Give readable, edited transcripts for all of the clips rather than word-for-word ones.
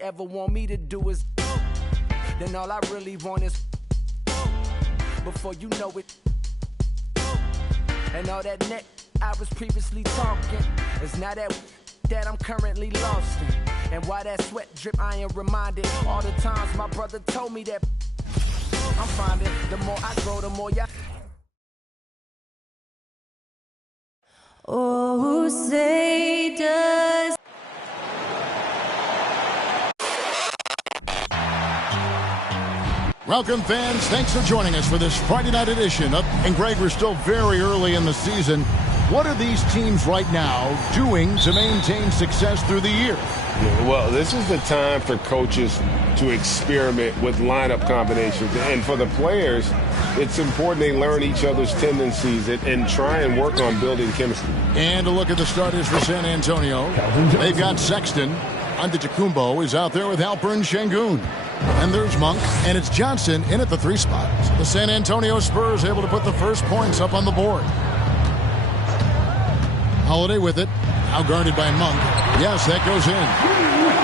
ever want me to do is then all I really want is before you know it. And all that neck I was previously talking is now that I'm currently lost in. And why that sweat drip, I am reminded all the times my brother told me that I'm finding the more I grow, the more y'all. Oh, say does. Welcome, fans. Thanks for joining us for this Friday night edition of, and Greg, we're still very early in the season. What are these teams right now doing to maintain success through the year? Well, this is the time for coaches to experiment with lineup combinations. And for the players, it's important they learn each other's tendencies and try and work on building chemistry. And a look at the starters for San Antonio. They've got Sexton. Antetokounmpo is out there with Alperen Sengun. And there's Monk, and it's Johnson in at the 3 spot. The San Antonio Spurs able to put the first points up on the board. Holiday with it. Now guarded by Monk. Yes, that goes in.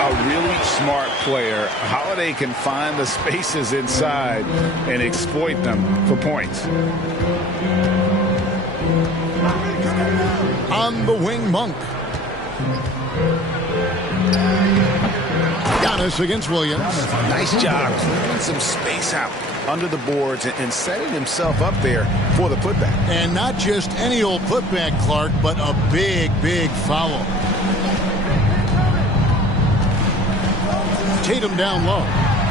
A really smart player. Holiday can find the spaces inside and exploit them for points. On the wing, Monk. Giannis against Williams. Nice job clearing some space out under the boards and setting himself up there for the putback. And not just any old putback, Clark, but a big, big foul. Tatum down low.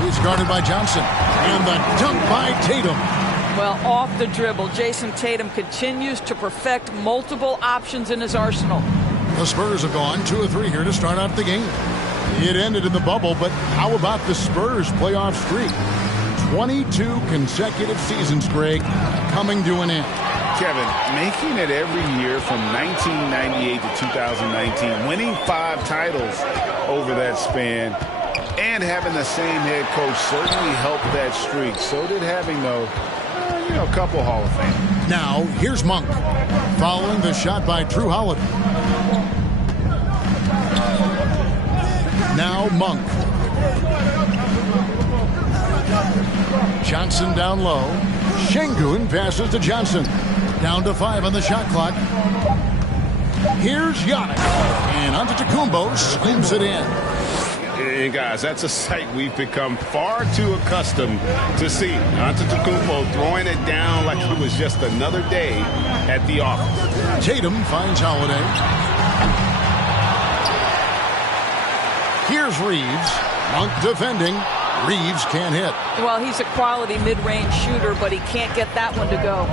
He's guarded by Johnson. And the dunk by Tatum. Well, off the dribble, Jason Tatum continues to perfect multiple options in his arsenal. The Spurs have gone 2 of 3 here to start out the game. It ended in the bubble, but how about the Spurs playoff streak? 22 consecutive seasons, Greg, coming to an end. Kevin, making it every year from 1998 to 2019, winning 5 titles over that span, and having the same head coach certainly helped that streak. So did having, though, a couple Hall of Fame. Now, here's Monk, following the shot by Drew Holiday. Now Monk. Johnson down low. Sengun passes to Johnson. Down to 5 on the shot clock. Here's Giannis. And Antetokounmpo slams it in. And guys, that's a sight we've become far too accustomed to seeing. Antetokounmpo throwing it down like it was just another day at the office. Tatum finds Holiday. Here's Reeves. Monk defending. Reeves can't hit. Well, he's a quality mid-range shooter, but he can't get that one to go.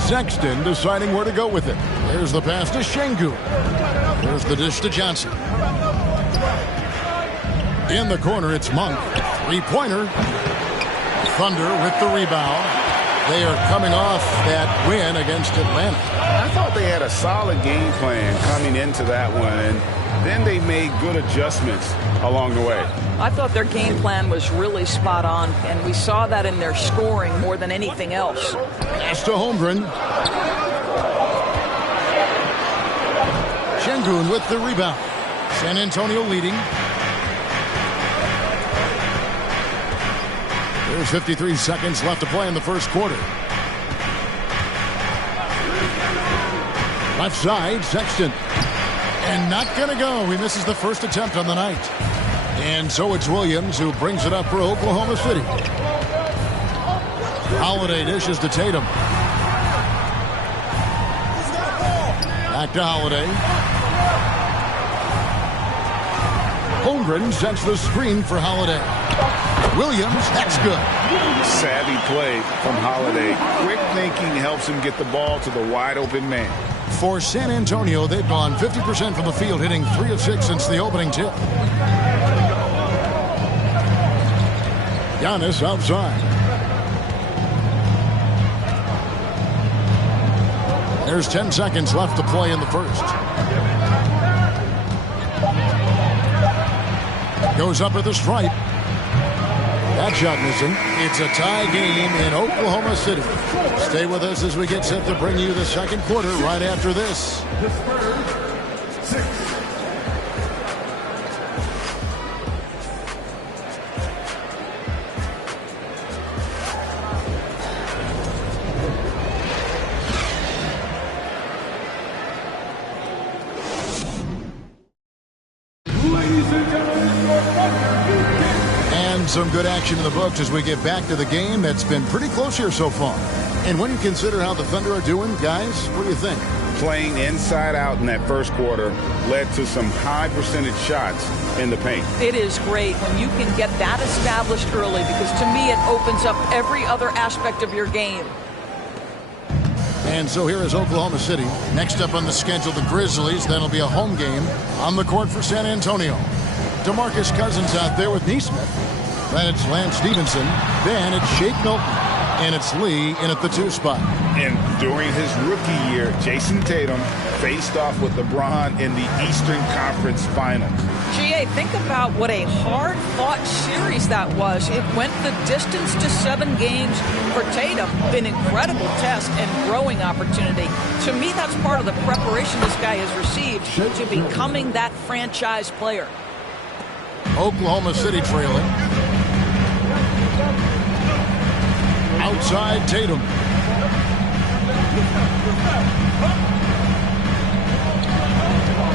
Sexton deciding where to go with it. There's the pass to Sengun. There's the dish to Johnson. In the corner, it's Monk. 3-pointer. Thunder with the rebound. They are coming off that win against Atlanta. I thought they had a solid game plan coming into that one, and then they made good adjustments along the way. I thought their game plan was really spot on, and we saw that in their scoring more than anything else. Pass to Holmgren. Sengun with the rebound. San Antonio leading. There's 53 seconds left to play in the first quarter. Left side, Sexton. And not going to go. He misses the first attempt on the night. And so it's Williams who brings it up for Oklahoma City. Holiday dishes to Tatum. Back to Holiday. Holmgren sets the screen for Holiday. Williams, that's good. Savvy play from Holiday. Quick thinking helps him get the ball to the wide open man. For San Antonio, they've gone 50% from the field, hitting 3 of 6 since the opening tip. Giannis outside. There's 10 seconds left to play in the first. Goes up at the stripe. That shot missing. It's a tie game in Oklahoma City. Stay with us as we get set to bring you the second quarter right after this. And some good action in the books as we get back to the game that's been pretty close here so far. And when you consider how the Thunder are doing, guys, what do you think? Playing inside out in that first quarter led to some high percentage shots in the paint. It is great when you can get that established early, because to me it opens up every other aspect of your game. And so here is Oklahoma City. Next up on the schedule, the Grizzlies. That'll be a home game on the court for San Antonio. DeMarcus Cousins out there with Neesmith. Then it's Lance Stevenson. Then it's Shake Milton. And it's Lee in at the 2 spot. And during his rookie year, Jason Tatum faced off with LeBron in the Eastern Conference Finals. GA, think about what a hard-fought series that was. It went the distance to 7 games for Tatum. An incredible test and growing opportunity. To me, that's part of the preparation this guy has received to becoming that franchise player. Oklahoma City trailing. Outside Tatum.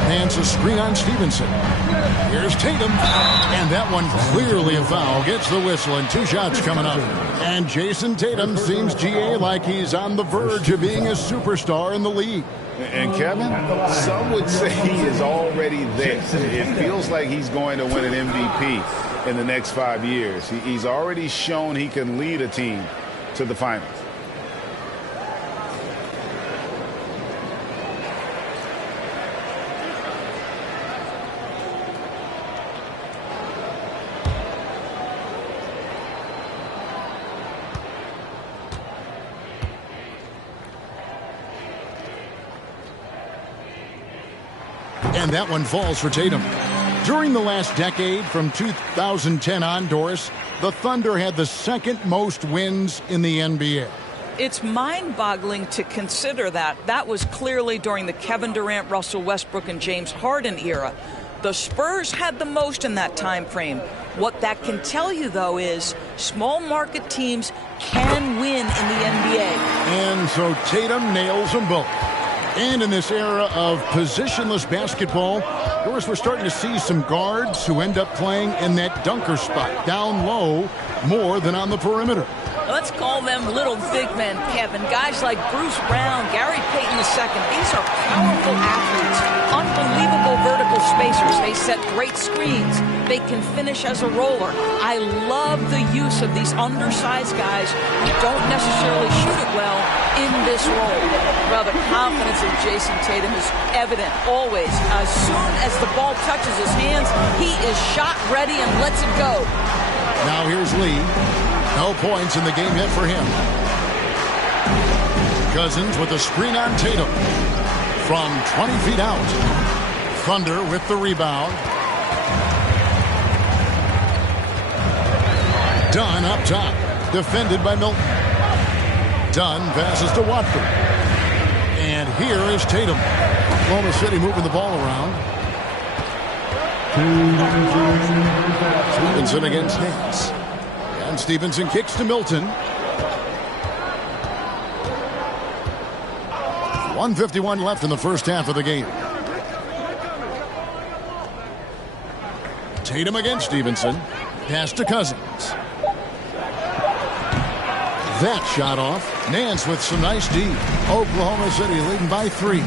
Hands a screen on Stevenson. Here's Tatum. And that one clearly a foul. Gets the whistle and 2 shots coming up. And Jason Tatum seems, GA, like he's on the verge of being a superstar in the league. And Kevin, some would say he is already there. It feels like he's going to win an MVP in the next 5 years. He's already shown he can lead a team to the finals. And that one falls for Tatum. During the last decade, from 2010 on, Doris, the Thunder had the 2nd most wins in the NBA. It's mind-boggling to consider that. That was clearly during the Kevin Durant, Russell Westbrook, and James Harden era. The Spurs had the most in that time frame. What that can tell you, though, is small market teams can win in the NBA. And so Tatum nails them both. And in this era of positionless basketball, of course, we're starting to see some guards who end up playing in that dunker spot, down low, more than on the perimeter. Let's call them little big men, Kevin. Guys like Bruce Brown, Gary Payton II. These are powerful athletes, unbelievable vertical spacers. They set great screens. They can finish as a roller. I love the use of these undersized guys who don't necessarily shoot it well in this role. Well, the confidence of Jason Tatum is evident always. As soon as the ball touches his hands, he is shot ready and lets it go. Now here's Lee. No points in the game yet for him. Cousins with a screen on Tatum. From 20 feet out. Thunder with the rebound. Dunn up top. Defended by Milton. Dunn passes to Watford. And here is Tatum. Oklahoma City moving the ball around. Stevenson against Nance. And Stevenson kicks to Milton. 1:51 left in the first half of the game. Tatum against Stevenson. Pass to Cousins. That shot off. Nance with some nice D. Oklahoma City leading by 3.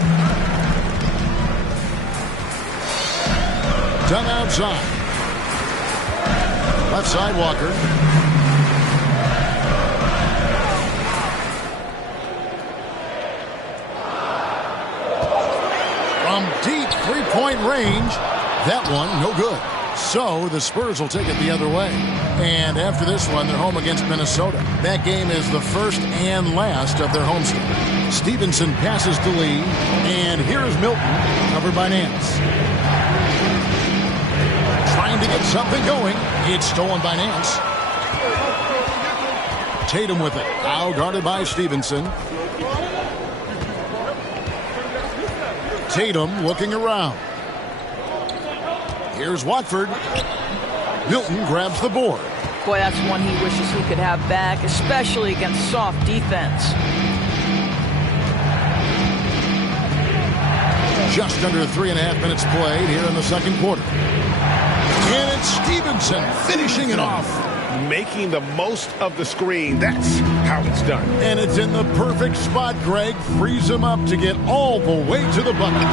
Dunn outside. Left side Walker. From deep three-point range. That one no good. So the Spurs will take it the other way. And after this one, they're home against Minnesota. That game is the first and last of their homestand. Stevenson passes to Lee. And here's Milton, covered by Nance. Trying to get something going. It's stolen by Nance. Tatum with it. Now guarded by Stevenson. Tatum looking around. Here's Watford. Milton grabs the board. Boy, that's one he wishes he could have back, especially against soft defense. Just under 3.5 minutes played here in the second quarter. And it's Stevenson finishing it off. making the most of the screen. That's how it's done. And it's in the perfect spot, Greg. Frees him up to get all the way to the bucket.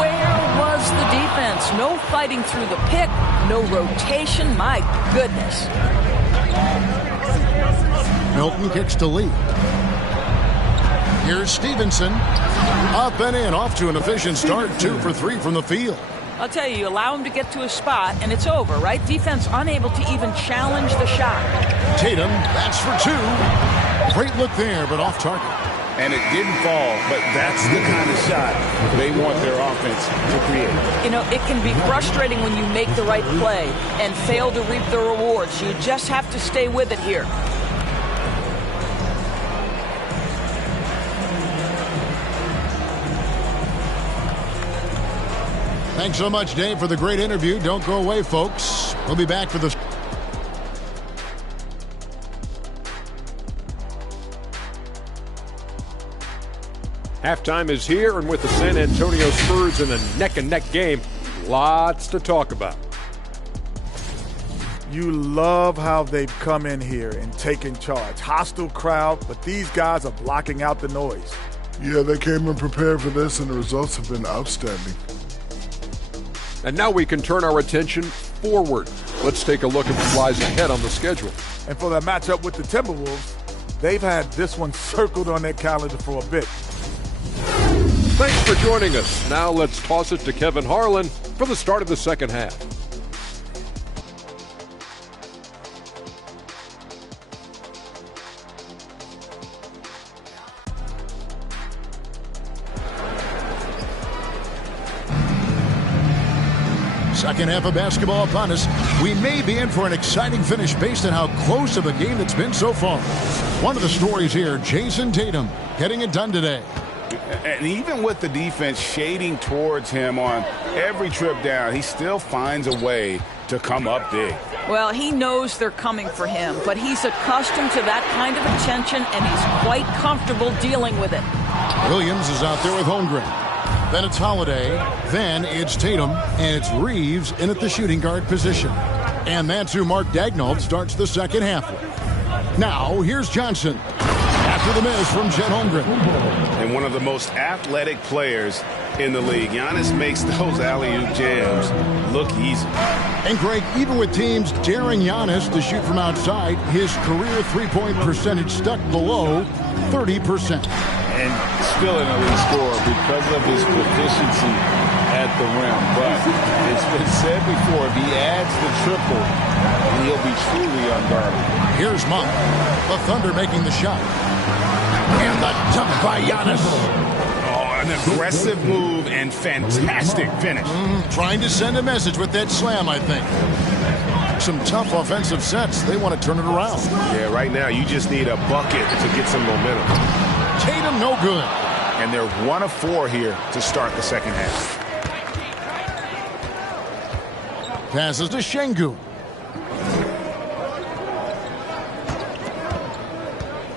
Where was the defense? No fighting through the pick, no rotation. My goodness. Milton kicks to Lee. Here's Stevenson. Up and in, off to an efficient start. 2 for 3 from the field. I'll tell you, you allow him to get to a spot, and it's over, right? Defense unable to even challenge the shot. Tatum, that's for 2. Great look there, but off target. And it didn't fall, but that's the kind of shot they want their offense to create. You know, it can be frustrating when you make the right play and fail to reap the rewards. You just have to stay with it here. Thanks so much, Dave, for the great interview. Don't go away, folks. We'll be back for the... Halftime is here, and with the San Antonio Spurs in a neck-and-neck game, lots to talk about. You love how they've come in here and taken charge. Hostile crowd, but these guys are blocking out the noise. Yeah, they came in prepared for this, and the results have been outstanding. And now we can turn our attention forward. Let's take a look at what lies ahead on the schedule. And for that matchup with the Timberwolves, they've had this one circled on their calendar for a bit. Thanks for joining us. Now let's toss it to Kevin Harlan for the start of the second half. Second half of basketball upon us. We may be in for an exciting finish based on how close of a game it's been so far. One of the stories here, Jason Tatum getting it done today. And even with the defense shading towards him on every trip down, he still finds a way to come up big. Well, he knows they're coming for him, but he's accustomed to that kind of attention, and he's quite comfortable dealing with it. Williams is out there with Holmgren. Then it's Holiday. Then it's Tatum. And it's Reeves in at the shooting guard position. And that's who Mark Daigneault starts the second half with. Now, here's Johnson. After the miss from Chet Holmgren. And one of the most athletic players in the league. Giannis makes those alley-oop jams look easy. And Greg, even with teams daring Giannis to shoot from outside, his career three-point percentage stuck below 30%. And still an elite scorer because of his proficiency at the rim. But it's been said before, if he adds the triple, he'll be truly unguardable. Here's Monk. The Thunder making the shot. And the dunk by Giannis. Oh, an aggressive move and fantastic finish. Trying to send a message with that slam, I think. Some tough offensive sets. They want to turn it around. Yeah, right now you just need a bucket to get some momentum. Tatum no good. And they're 1 of 4 here to start the second half. Passes to Şengün.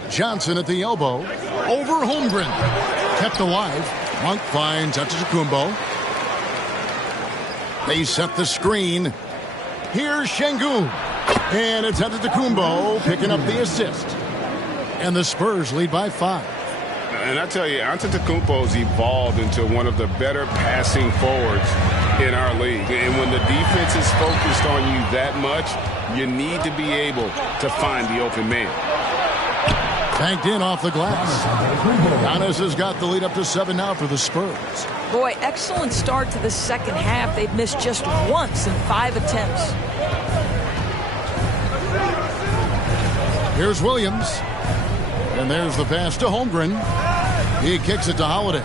Johnson at the elbow. Over Holmgren. Kept alive. Monk finds Antetokounmpo. They set the screen. Here's Şengün. And it's Antetokounmpo picking up the assist. And the Spurs lead by 5. And I tell you, Antetokounmpo's evolved into one of the better passing forwards in our league. And when the defense is focused on you that much, you need to be able to find the open man. Banked in off the glass. Giannis has got the lead up to 7 now for the Spurs. Boy, excellent start to the second half. They've missed just once in 5 attempts. Here's Williams. And there's the pass to Holmgren. He kicks it to Holiday.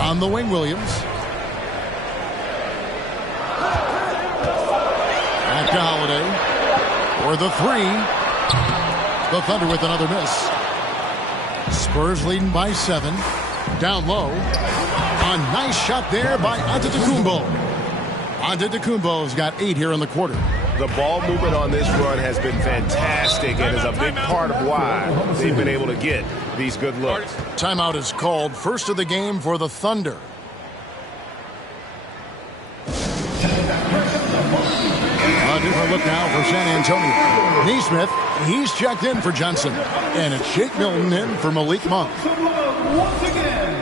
On the wing, Williams. Back to Holiday. For the 3. The Thunder with another miss. Spurs leading by 7. Down low. A nice shot there by Antetokounmpo. Antetokounmpo's got 8 here in the quarter. The ball movement on this run has been fantastic and is a big part of why they've been able to get these good looks. Timeout is called. First of the game for the Thunder. A Different look now for San Antonio. Neesmith, he's checked in for Johnson. And it's Shake Milton in for Malik Monk. Once again.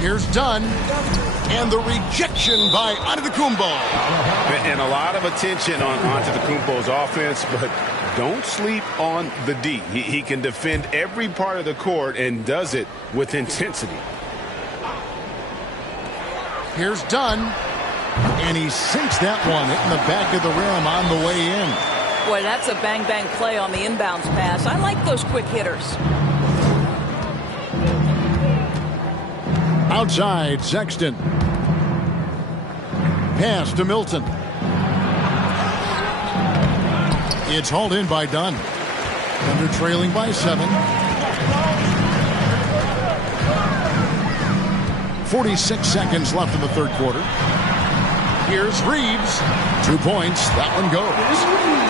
Here's Dunn. And the rejection by Antetokounmpo. And a lot of attention on Antetokounmpo's offense, but don't sleep on the D. He can defend every part of the court and does it with intensity. Here's Dunn. And he sinks that one, hitting the back of the rim on the way in. Boy, that's a bang-bang play on the inbounds pass. I like those quick hitters. Outside, Sexton. Pass to Milton. It's hauled in by Dunn. Thunder trailing by 7. 46 seconds left in the third quarter. Here's Reeves. 2 points. That one goes.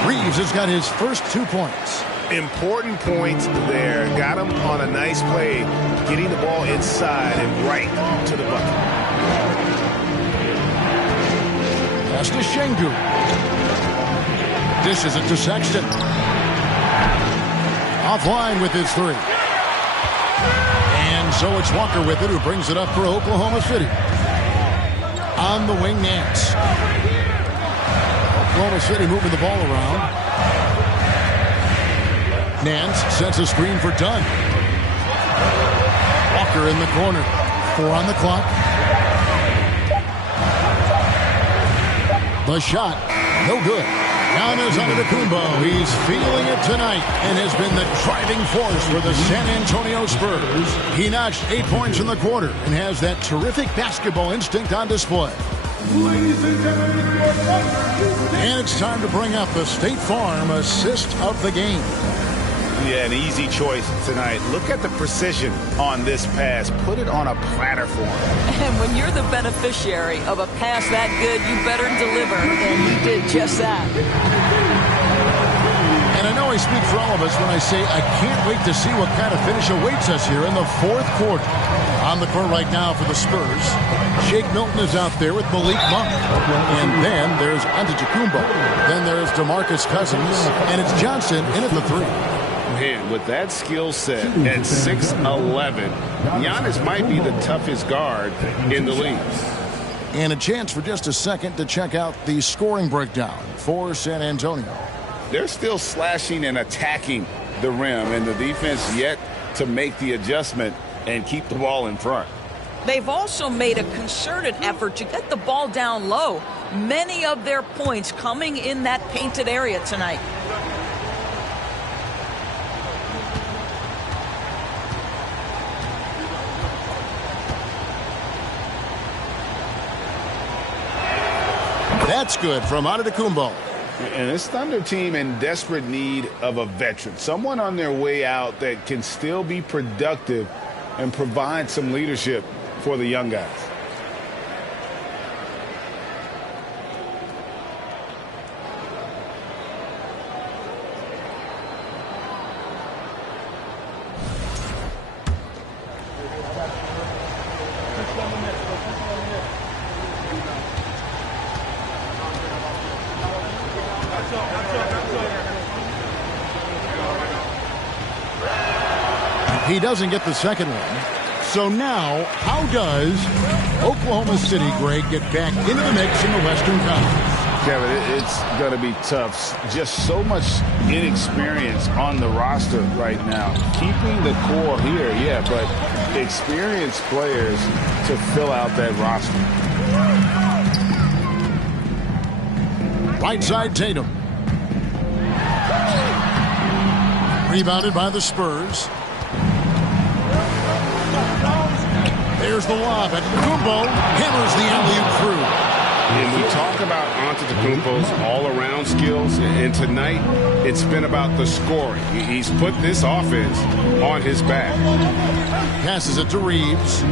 Reeves has got his first 2 points. Important points there. Got him on a nice play, getting the ball inside and right to the bucket. Pass to Şengün. Dishes it to Sexton. Offline with his 3. And so it's Walker with it, who brings it up for Oklahoma City. On the wing, Nance. Oklahoma City moving the ball around. Nance sets a screen for Dunn. Walker in the corner. 4 on the clock. The shot, no good. Giannis Antetokounmpo, he's feeling it tonight and has been the driving force for the San Antonio Spurs. He notched 8 points in the quarter and has that terrific basketball instinct on display. Ladies and gentlemen, and it's time to bring up the State Farm assist of the game. Yeah, an easy choice tonight. Look at the precision on this pass. Put it on a platter for him. And when you're the beneficiary of a pass that good, you better deliver. And he did just that. And I know I speak for all of us when I say I can't wait to see what kind of finish awaits us here in the fourth quarter. On the court right now for the Spurs, Shake Milton is out there with Malik Monk. And then there's Antetokounmpo. Then there's DeMarcus Cousins. And it's Johnson in at the 3. Man, with that skill set at 6'11", Giannis might be the toughest guard in the league. And a chance for just a second to check out the scoring breakdown for San Antonio. They're still slashing and attacking the rim, and the defense yet to make the adjustment and keep the ball in front. They've also made a concerted effort to get the ball down low. Many of their points coming in that painted area tonight. That's good from Antetokounmpo. And this Thunder team in desperate need of a veteran, someone on their way out that can still be productive and provide some leadership for the young guys. He doesn't get the second one. So now, how does Oklahoma City, Greg, get back into the mix in the Western Conference? Kevin, it's going to be tough. Just so much inexperience on the roster right now. Keeping the core here, yeah, but experienced players to fill out that roster. Right side, Tatum. Rebounded by the Spurs. There's the lob, and Antetokounmpo hammers the alley-oop through. And we talk about Antetokounmpo's all-around skills, and tonight it's been about the scoring. He's put this offense on his back. Passes it to Reeves.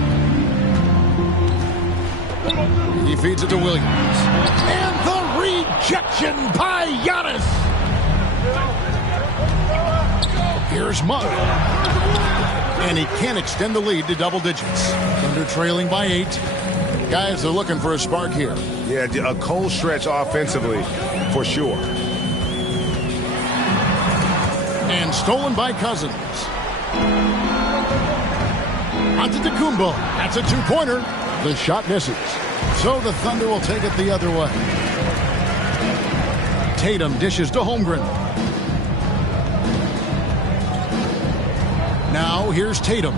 He feeds it to Williams. And the rejection by Giannis. Here's Monk. And he can't extend the lead to double digits. Thunder trailing by 8. Guys are looking for a spark here. Yeah, a cold stretch offensively for sure. And stolen by Cousins. Antetokounmpo. That's a two-pointer. The shot misses. So the Thunder will take it the other way. Tatum dishes to Holmgren. Now here's Tatum.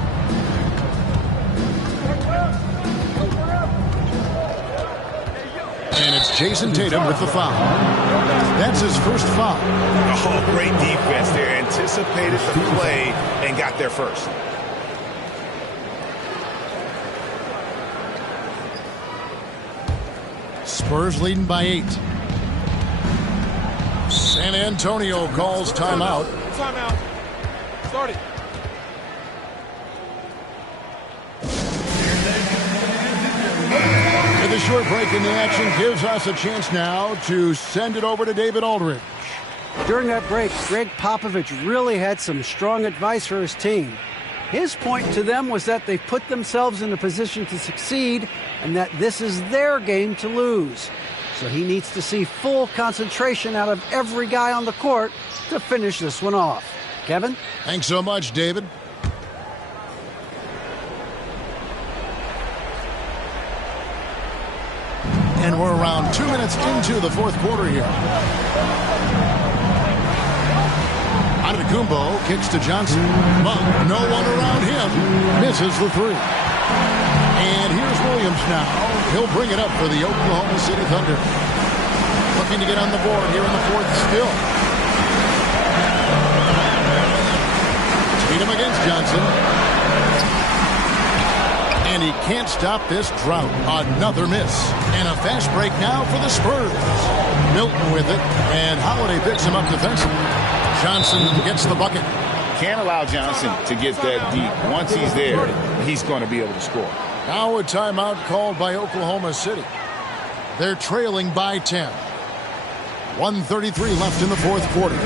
And it's Jason Tatum with the foul. That's his first foul. Oh, great defense there. Anticipated the play and got there first. Spurs leading by 8. San Antonio calls timeout. Timeout. Start it. With a short break in the action gives us a chance now to send it over to David Aldridge. During that break, Greg Popovich really had some strong advice for his team. His point to them was that they put themselves in a position to succeed and that this is their game to lose. So he needs to see full concentration out of every guy on the court to finish this one off. Kevin? Thanks so much, David. And we're around 2 minutes into the fourth quarter here. Antetokounmpo kicks to Johnson. Monk, no one around him, misses the three. And here's Williams now. He'll bring it up for the Oklahoma City Thunder. Looking to get on the board here in the fourth still. Tatum against Johnson. And he can't stop this drought. Another miss. And a fast break now for the Spurs. Milton with it. And Holiday picks him up defensively. Johnson gets the bucket. Can't allow Johnson to get that deep. Once he's there, he's going to be able to score. Now a timeout called by Oklahoma City. They're trailing by 10. 1:33 left in the fourth quarter.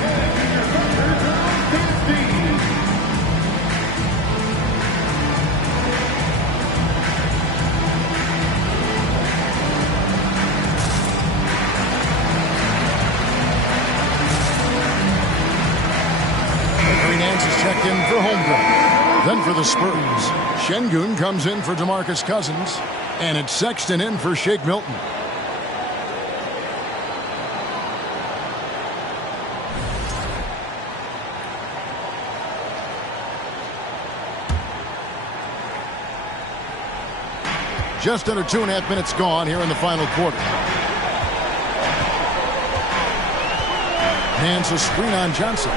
Checked in for Holmgren. Then for the Spurs, Şengün comes in for DeMarcus Cousins. And it's Sexton in for Shake Milton. Just under 2.5 minutes gone here in the final quarter. Hands a screen on Johnson.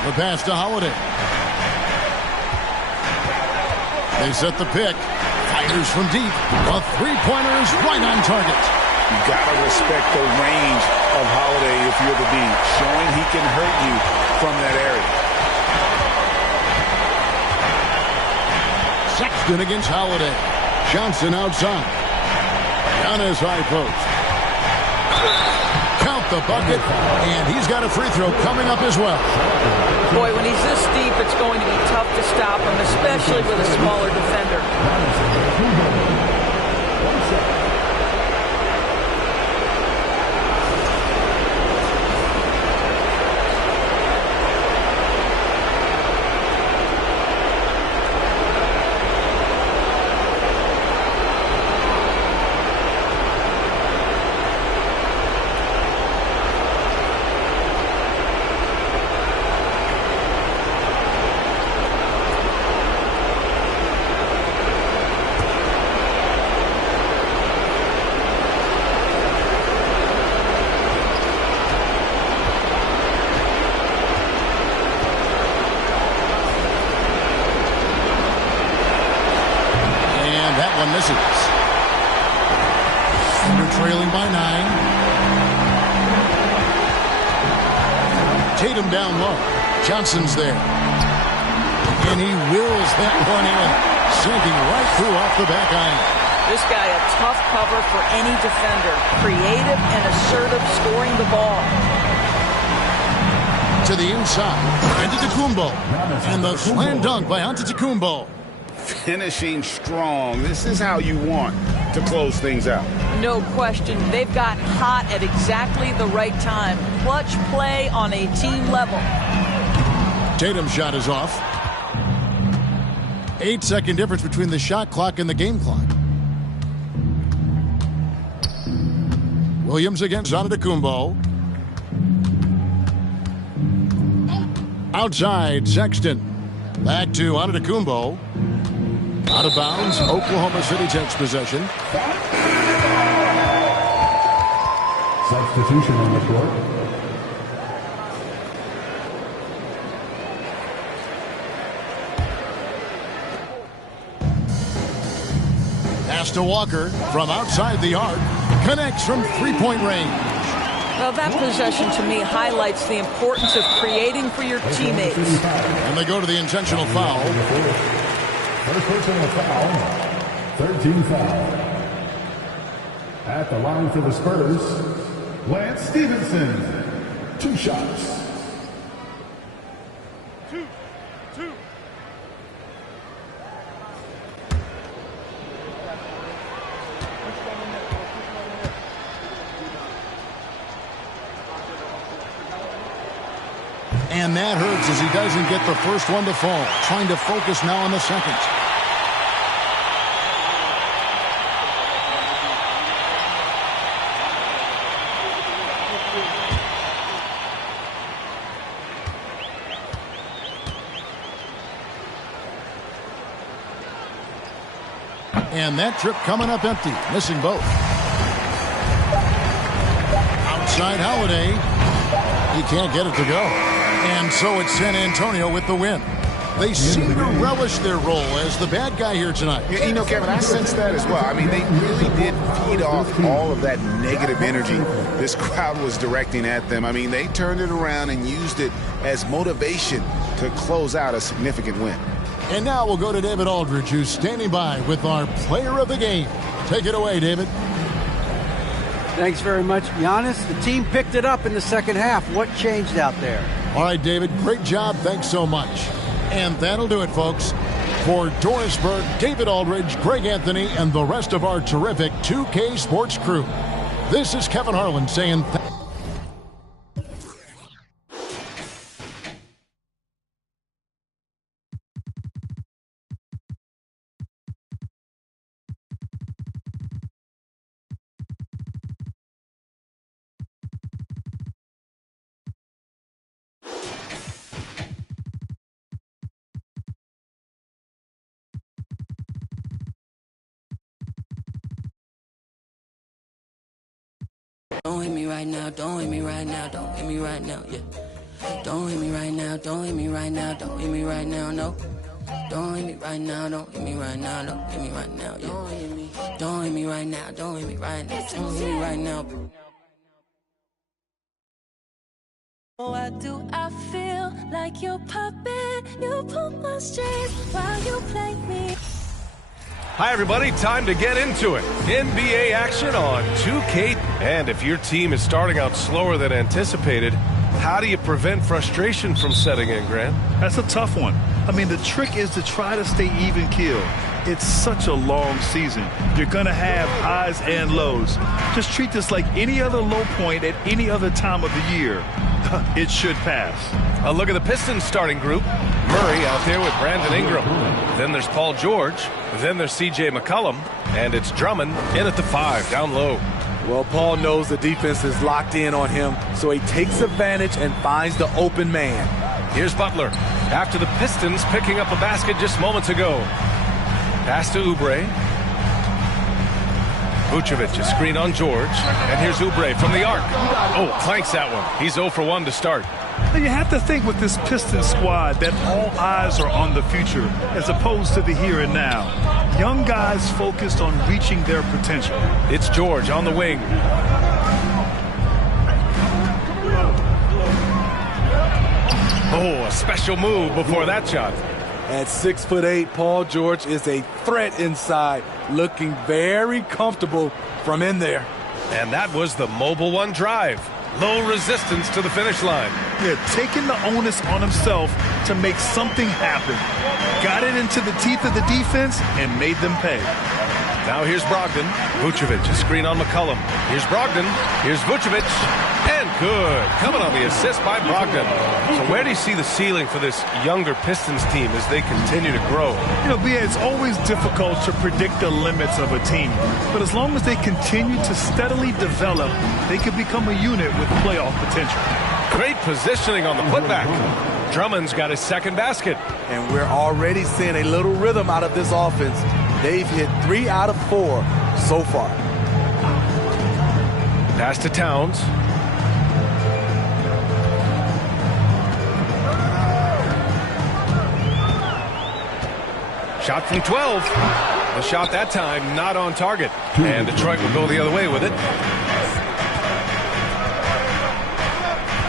The pass to Holiday. They set the pick. Fires from deep. A three-pointer is right on target. You gotta respect the range of Holiday if you're the D, showing he can hurt you from that area. Sexton against Holiday. Johnson outside. Down his high post. Count the bucket, and he's got a free throw coming up as well. Boy, when he's this deep, it's going to be tough to stop him, especially with a smaller defender. Trailing by 9. Tatum down low. Johnson's there. And he wills that one in. Sinking right through off the back iron. This guy a tough cover for any defender. Creative and assertive scoring the ball. to the inside. Antetokounmpo. And the slam dunk by Antetokounmpo. Finishing strong. This is how you want to close things out. No question. They've got hot at exactly the right time. Clutch play on a team level. Tatum's shot is off. 8-second difference between the shot clock and the game clock. Williams against Antetokounmpo. Outside, Sexton. Back to Antetokounmpo. Out of bounds. Oklahoma City takes possession. Substitution on the court. Pass to Walker from outside the arc. Connects from three-point range. Well, that possession to me highlights the importance of creating for your teammates. And they go to the intentional foul. First personal foul. 13 foul. At the line for the Spurs, Lance Stevenson. 2 shots. Two. And that hurts as he doesn't get the first one to fall. Trying to focus now on the second. And that trip coming up empty, missing both. Outside Holiday. He can't get it to go. And so it's San Antonio with the win. They seem to relish their role as the bad guy here tonight. Yeah, you know, Kevin, I sense that as well. I mean, they really did feed off all of that negative energy this crowd was directing at them. I mean, they turned it around and used it as motivation to close out a significant win. And now we'll go to David Aldridge, who's standing by with our player of the game. Take it away, David. Thanks very much, Giannis. The team picked it up in the second half. What changed out there? All right, David, great job. Thanks so much. And that'll do it, folks. For Doris Burke, David Aldridge, Greg Anthony, and the rest of our terrific 2K Sports crew, this is Kevin Harlan saying Don't hit me right now, don't hit me right now, don't hit me right now, yeah. Don't hit me right now, don't hit me right now, don't hit me right now, no. Don't hit me right now, don't hit me right now, don't hit me right now, yeah. Don't hit me right now, don't hit me right now, don't hit me right now. Why do I feel like your puppet? You pull my strings while you play me. Hi, everybody. Time to get into it. NBA action on 2K. And if your team is starting out slower than anticipated, how do you prevent frustration from setting in, Grant? That's a tough one. I mean, the trick is to try to stay even keel. It's such a long season. You're going to have highs and lows. Just treat this like any other low point at any other time of the year. It should pass. A look at the Pistons starting group. Murray out there with Brandon Ingram. Then there's Paul George. Then there's C.J. McCollum. And it's Drummond in at the 5, down low. Well, Paul knows the defense is locked in on him, so he takes advantage and finds the open man. Here's Butler. After the Pistons picking up a basket just moments ago. Pass to Oubre. Vucevic, a screen on George. And here's Oubre from the arc. Oh, clanks that one. He's 0 for 1 to start. Now you have to think with this Pistons squad that all eyes are on the future as opposed to the here and now. Young guys focused on reaching their potential. It's George on the wing. Oh, a special move before that shot. At 6'8", Paul George is a threat inside, looking very comfortable from in there. And that was the Mobile One drive. Low resistance to the finish line. Yeah, taking the onus on himself to make something happen. Got it into the teeth of the defense and made them pay. Now here's Brogdon. Vucevic, a screen on McCollum. Here's Brogdon. Here's Vucevic. And good. Coming on the assist by Brogdon. So where do you see the ceiling for this younger Pistons team as they continue to grow? You know, B.A., it's always difficult to predict the limits of a team. But as long as they continue to steadily develop, they can become a unit with playoff potential. Great positioning on the putback. Drummond's got his second basket. And we're already seeing a little rhythm out of this offense. They've hit 3 out of 4 so far. Pass to Towns. Shot from 12. The shot that time not on target. And Detroit will go the other way with it.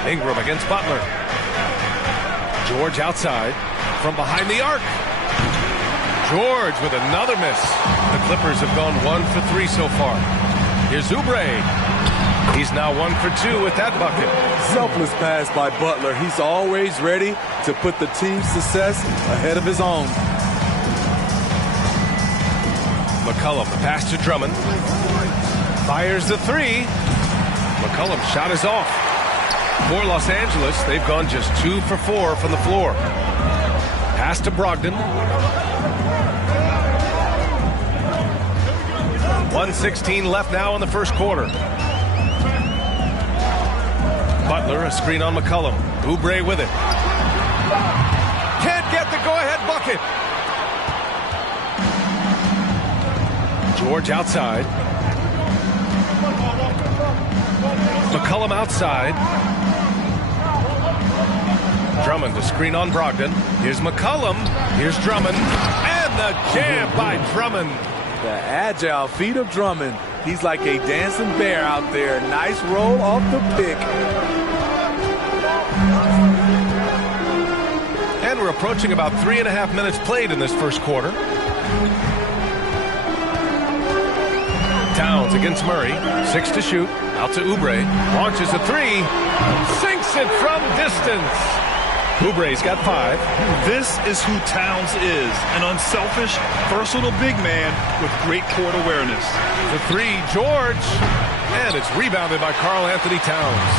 Ingram against Butler. George outside from behind the arc. George with another miss. The Clippers have gone 1 for 3 so far. Here's Oubre. He's now 1 for 2 with that bucket. Selfless pass by Butler. He's always ready to put the team's success ahead of his own. McCollum, the pass to Drummond. Fires the 3. McCollum's shot is off. For Los Angeles, they've gone just 2 for 4 from the floor. Pass to Brogdon. 1:16 left now in the first quarter. Butler, a screen on McCollum. Oubre with it. Can't get the go-ahead bucket. George outside. McCollum outside. Drummond, a screen on Brogdon. Here's McCollum. Here's Drummond. And the jam by Drummond. The agile feet of Drummond. He's like a dancing bear out there. Nice roll off the pick. And we're approaching about 3.5 minutes played in this first quarter. Towns against Murray. 6 to shoot. Out to Oubre. Launches a 3. Sinks it from distance. Oubre's got 5. This is who Towns is. An unselfish, versatile big man with great court awareness. The 3, George. And it's rebounded by Karl Anthony Towns.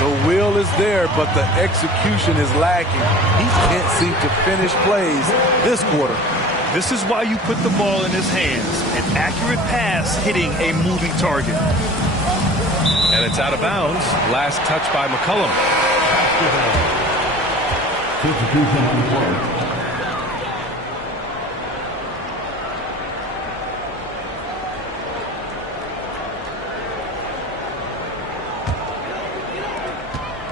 The will is there, but the execution is lacking. He can't seem to finish plays this quarter. This is why you put the ball in his hands. An accurate pass hitting a moving target. And it's out of bounds. Last touch by McCollum.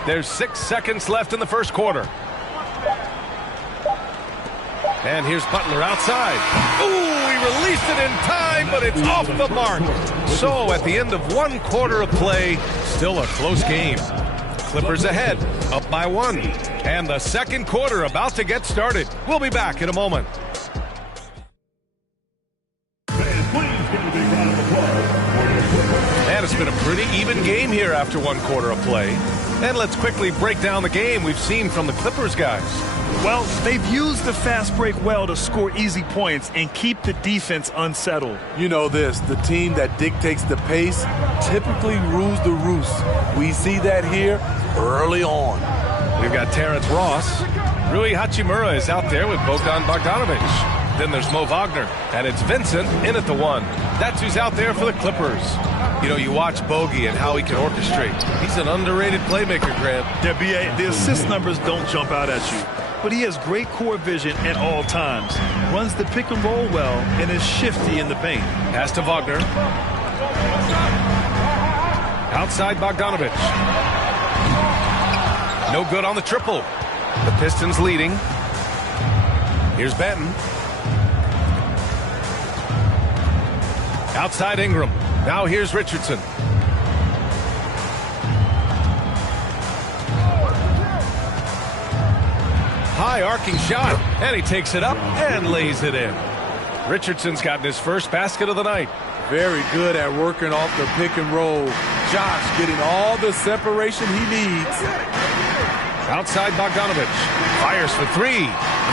There's 6 seconds left in the first quarter. And here's Butler outside. Ooh, he released it in time, but it's off the mark. So at the end of 1 quarter of play, still a close game. Clippers ahead, up by 1. And the second quarter about to get started. We'll be back in a moment. And it's been a pretty even game here after 1 quarter of play. And let's quickly break down the game we've seen from the Clippers guys. Well, they've used the fast break well to score easy points and keep the defense unsettled. You know this, the team that dictates the pace typically rules the roost. We see that here early on. We've got Terrence Ross. Rui Hachimura is out there with Bogdan Bogdanovic. Then there's Mo Wagner, and it's Vincent in at the 1. That's who's out there for the Clippers. You know, you watch Bogey and how he can orchestrate. He's an underrated playmaker, Grant. Yeah, B.A., the assist numbers don't jump out at you. But he has great court vision at all times. Runs the pick and roll well and is shifty in the paint. Pass to Wagner. Outside Bogdanovic. No good on the triple. The Pistons leading. Here's Benton. Outside Ingram. Now here's Richardson. High arcing shot, and he takes it up and lays it in. Richardson's gotten his first basket of the night. Very good at working off the pick and roll. Josh getting all the separation he needs. Outside Bogdanovich. Fires for three.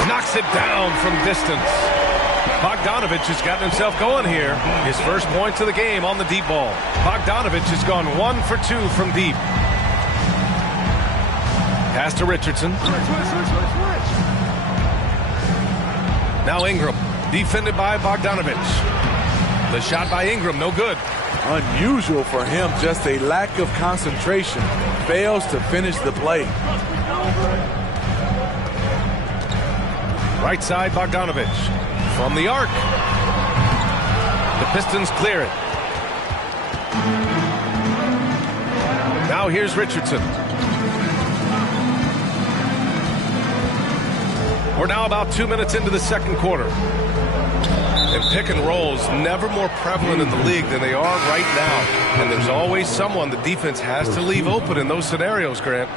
Knocks it down from distance. Bogdanovich has gotten himself going here. His first points of the game on the deep ball. Bogdanovich has gone 1 for 2 from deep. Pass to Richardson. Now Ingram. Defended by Bogdanovich. The shot by Ingram, no good. Unusual for him, just a lack of concentration. Fails to finish the play. Right side, Bogdanovich. From the arc. The Pistons clear it. Now here's Richardson. We're now about 2 minutes into the second quarter. And pick and rolls never more prevalent in the league than they are right now. And there's always someone the defense has to leave open in those scenarios, Grant.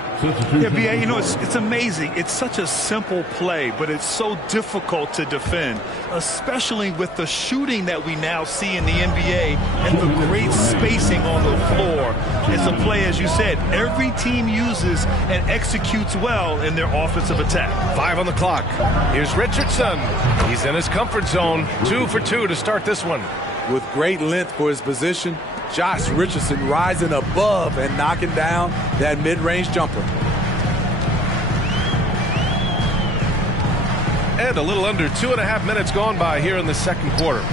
Yeah, B.A., you know, it's amazing. It's such a simple play, but it's so difficult to defend, especially with the shooting that we now see in the NBA and the great spacing on the floor. It's a play, as you said, every team uses and executes well in their offensive attack. 5 on the clock. Here's Richardson. He's in his comfort zone. 2 for 2 to start this one. With great length for his position, Josh Richardson rising above and knocking down that mid-range jumper. And a little under 2.5 minutes gone by here in the second quarter.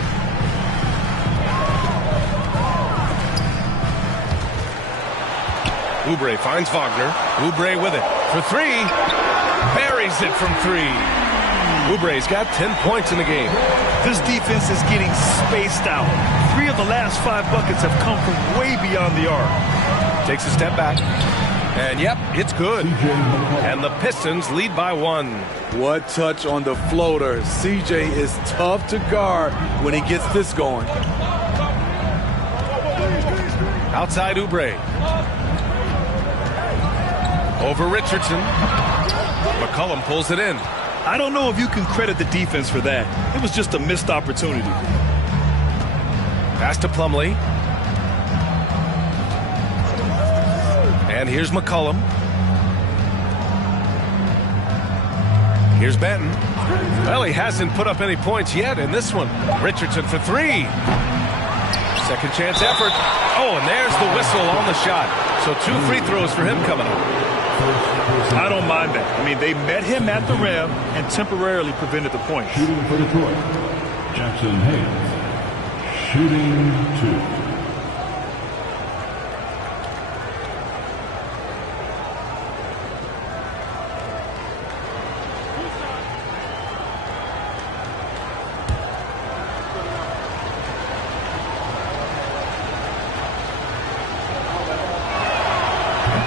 Oubre finds Wagner. Oubre with it for three. Buries it from three. Oubre's got 10 points in the game. This defense is getting spaced out. 3 of the last 5 buckets have come from way beyond the arc. Takes a step back. And yep, it's good. And the Pistons lead by 1. What touch on the floater. CJ is tough to guard when he gets this going. Outside Oubre. Over Richardson. McCollum pulls it in. I don't know if you can credit the defense for that. It was just a missed opportunity. Pass to Plumlee. And here's McCollum. Here's Benton. Well, he hasn't put up any points yet in this one. Richardson for 3. Second chance effort. Oh, and there's the whistle on the shot. So 2 free throws for him coming up. I don't mind that. I mean, they met him at the rim and temporarily prevented the point. Shooting for Detroit, Jackson Hayes. Shooting 2.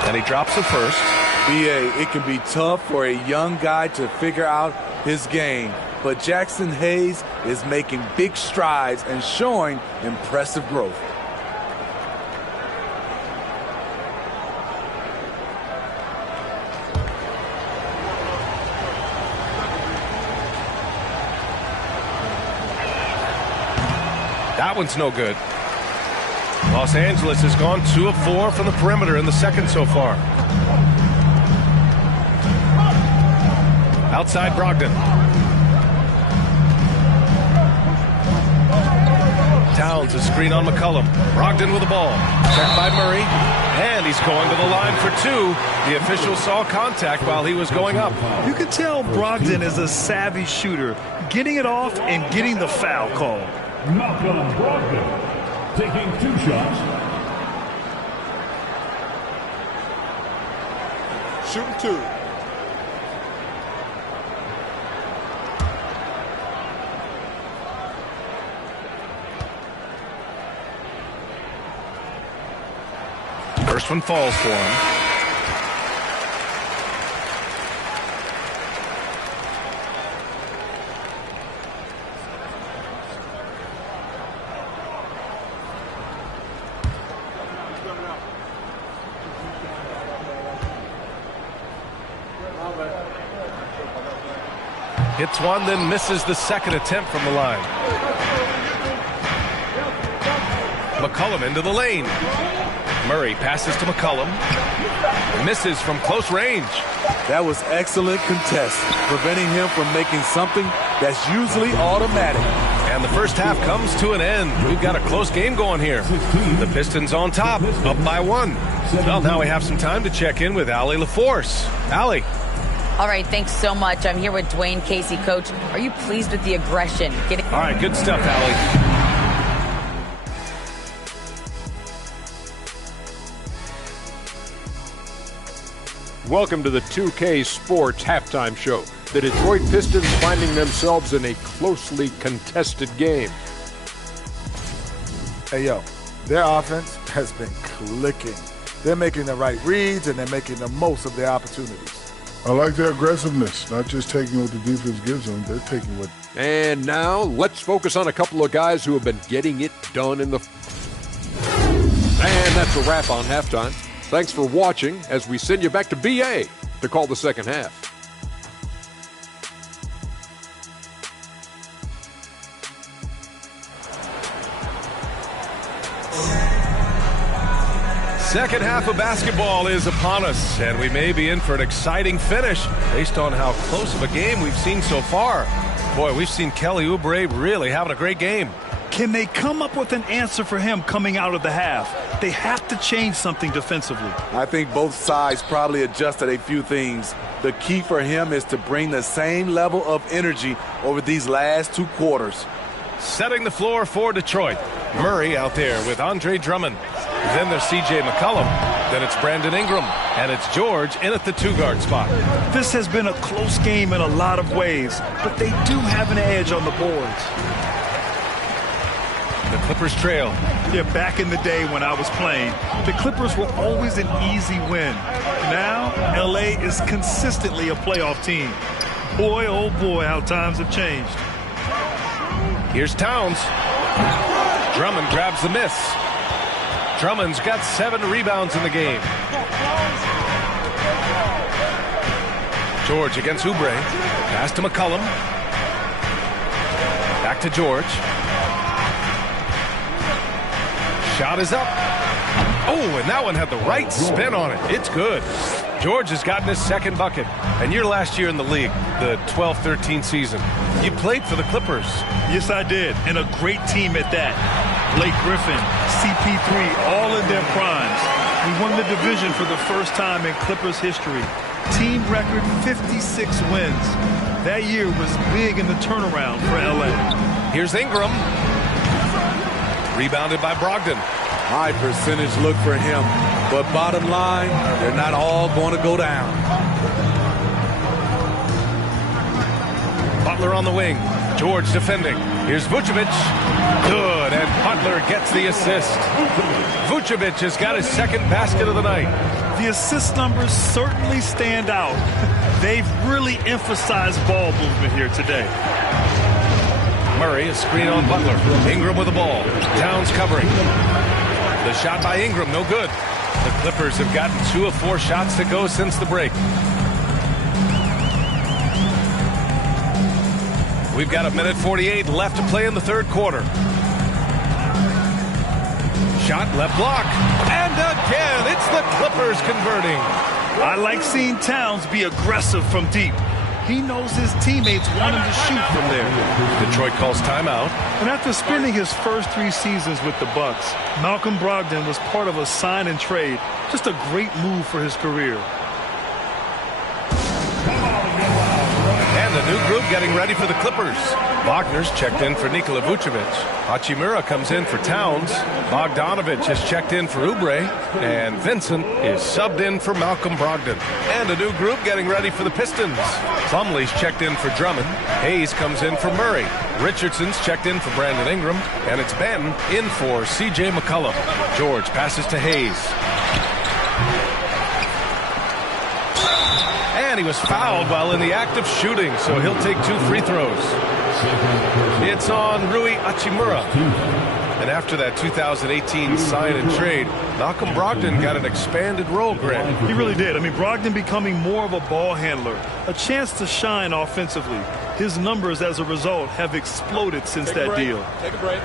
And he drops the first. BA, it can be tough for a young guy to figure out his game, but Jackson Hayes is making big strides and showing impressive growth. That one's no good. Los Angeles has gone 2 of 4 from the perimeter in the second so far. Outside Brogdon. Towns a screen on McCollum. Brogdon with the ball. Checked by Murray. And he's going to the line for 2. The official saw contact while he was going up. You can tell Brogdon is a savvy shooter, getting it off and getting the foul call. Malcolm Brogdon taking 2 shots. Shooting 2. First one falls for him. Hits one, then misses the second attempt from the line. McCollum into the lane. Murray passes to McCollum. Misses from close range. That was excellent contest, preventing him from making something that's usually automatic. And the first half comes to an end. We've got a close game going here. The Pistons on top, up by 1. Well, now we have some time to check in with Allie LaForce. Allie. All right, thanks so much. I'm here with Dwayne Casey. Coach, are you pleased with the aggression? All right, good stuff, Allie. Welcome to the 2K Sports Halftime Show. The Detroit Pistons finding themselves in a closely contested game. Hey, yo, their offense has been clicking. They're making the right reads, and they're making the most of their opportunities. I like their aggressiveness, not just taking what the defense gives them, they're taking what... And now, let's focus on a couple of guys who have been getting it done in the... And that's a wrap on halftime. Thanks for watching as we send you back to BA to call the second half. Second half of basketball is upon us, and we may be in for an exciting finish based on how close of a game we've seen so far. Boy, we've seen Kelly Oubre really having a great game. Can they come up with an answer for him coming out of the half? They have to change something defensively. I think both sides probably adjusted a few things. The key for him is to bring the same level of energy over these last 2 quarters. Setting the floor for Detroit. Murray out there with Andre Drummond. Then there's C.J. McCollum. Then it's Brandon Ingram. And it's George in at the 2-guard spot. This has been a close game in a lot of ways, but they do have an edge on the boards. The Clippers trail. Yeah, back in the day when I was playing, the Clippers were always an easy win. Now, L.A. is consistently a playoff team. Boy, oh boy, how times have changed. Here's Towns. Drummond grabs the miss. Drummond's got 7 rebounds in the game. George against Oubre. Pass to McCollum. Back to George. Shot is up. Oh, and that one had the right spin on it. It's good. George has gotten his second bucket. And your last year in the league, the 12-13 season, you played for the Clippers. Yes, I did. And a great team at that. Blake Griffin, CP3, all in their primes. We won the division for the first time in Clippers history. Team record 56 wins. That year was big in the turnaround for LA. Here's Ingram. Rebounded by Brogdon. High percentage look for him. But bottom line, they're not all going to go down. Butler on the wing. George defending. Here's Vucevic. Good, and Butler gets the assist. Vucevic has got his second basket of the night. The assist numbers certainly stand out. They've really emphasized ball movement here today. Murray, a screen on Butler. Ingram with the ball. Towns covering. The shot by Ingram, no good. The Clippers have gotten 2 of 4 shots to go since the break. We've got 1:48 left to play in the third quarter. Shot left block. And again, it's the Clippers converting. I like seeing Towns be aggressive from deep. He knows his teammates want him to shoot from there. Detroit calls timeout. And after spending his first 3 seasons with the Bucks, Malcolm Brogdon was part of a sign and trade. Just a great move for his career. And a new group getting ready for the Clippers. Wagner's checked in for Nikola Vucevic. Hachimura comes in for Towns. Bogdanovich has checked in for Oubre. And Vincent is subbed in for Malcolm Brogdon. And a new group getting ready for the Pistons. Plumlee's checked in for Drummond. Hayes comes in for Murray. Richardson's checked in for Brandon Ingram. And it's Ben in for C.J. McCollum. George passes to Hayes. And he was fouled while in the act of shooting, so he'll take 2 free throws. It's on Rui Hachimura. And after that 2018 sign and trade, Malcolm Brogdon got an expanded role, Greg. He really did. I mean, Brogdon becoming more of a ball handler, a chance to shine offensively. His numbers as a result have exploded since that deal. Take a break.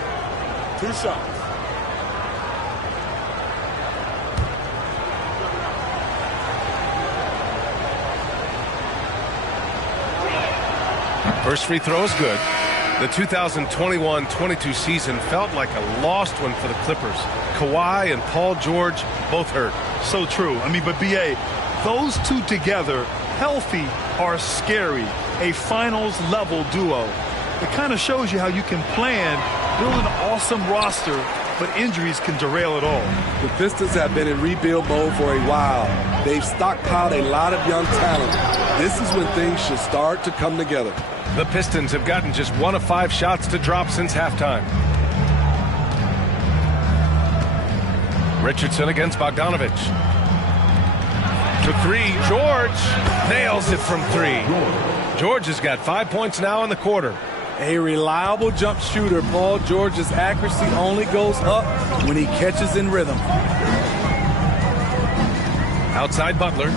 2 shots. First free throw is good. The 2021-22 season felt like a lost one for the Clippers. Kawhi and Paul George both hurt. So true. I mean, but B.A., those two together, healthy, are scary. A finals-level duo. It kind of shows you how you can plan, build an awesome roster, but injuries can derail it all. The Pistons have been in rebuild mode for a while. They've stockpiled a lot of young talent. This is when things should start to come together. The Pistons have gotten just 1 of 5 shots to drop since halftime. Richardson against Bogdanovich. To 3, George nails it from 3. George has got 5 points now in the quarter. A reliable jump shooter, Paul George's accuracy only goes up when he catches in rhythm. Outside Butler.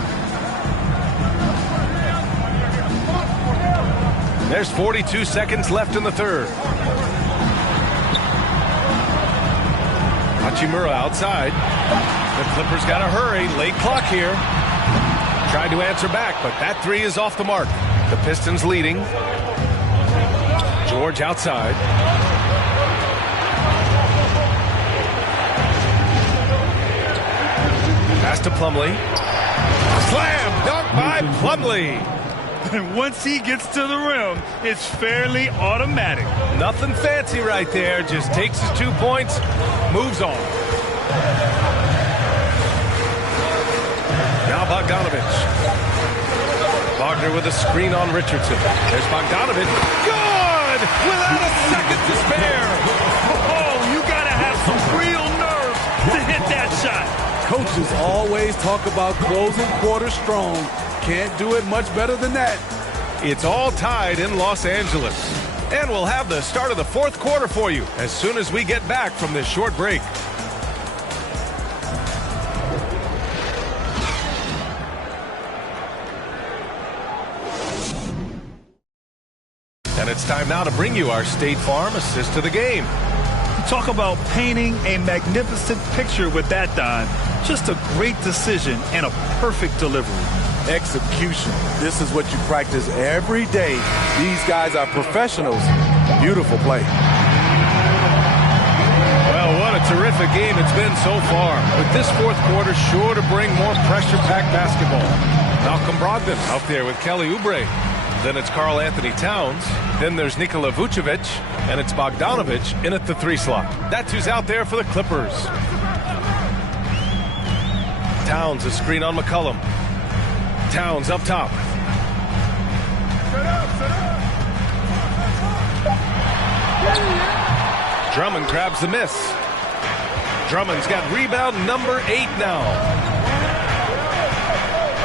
There's 42 seconds left in the third. Hachimura outside. The Clippers got to hurry. Late clock here. Tried to answer back, but that 3 is off the mark. The Pistons leading. George outside. Pass to Plumlee. Slam dunk by Plumlee. And once he gets to the rim, it's fairly automatic. Nothing fancy right there. Just takes his 2 points, moves on. Now Bogdanovich. Wagner with a screen on Richardson. There's Bogdanovich. Good! Without a second to spare. Oh, you got to have some real nerve to hit that shot. Coaches always talk about closing quarters strong. Can't do it much better than that. It's all tied in Los Angeles. And we'll have the start of the fourth quarter for you as soon as we get back from this short break. And it's time now to bring you our State Farm assist to the game. Talk about painting a magnificent picture with that, Don. Just a great decision and a perfect delivery. Execution. This is what you practice every day. These guys are professionals. Beautiful play. Well, what a terrific game it's been so far. With this fourth quarter sure to bring more pressure-packed basketball. Malcolm Brogdon out there with Kelly Oubre. Then it's Karl Anthony Towns. Then there's Nikola Vucevic. And it's Bogdanovich in at the 3 slot. That's who's out there for the Clippers. Towns a screen on McCollum. Towns up top. Drummond grabs the miss. Drummond's got rebound number 8 now.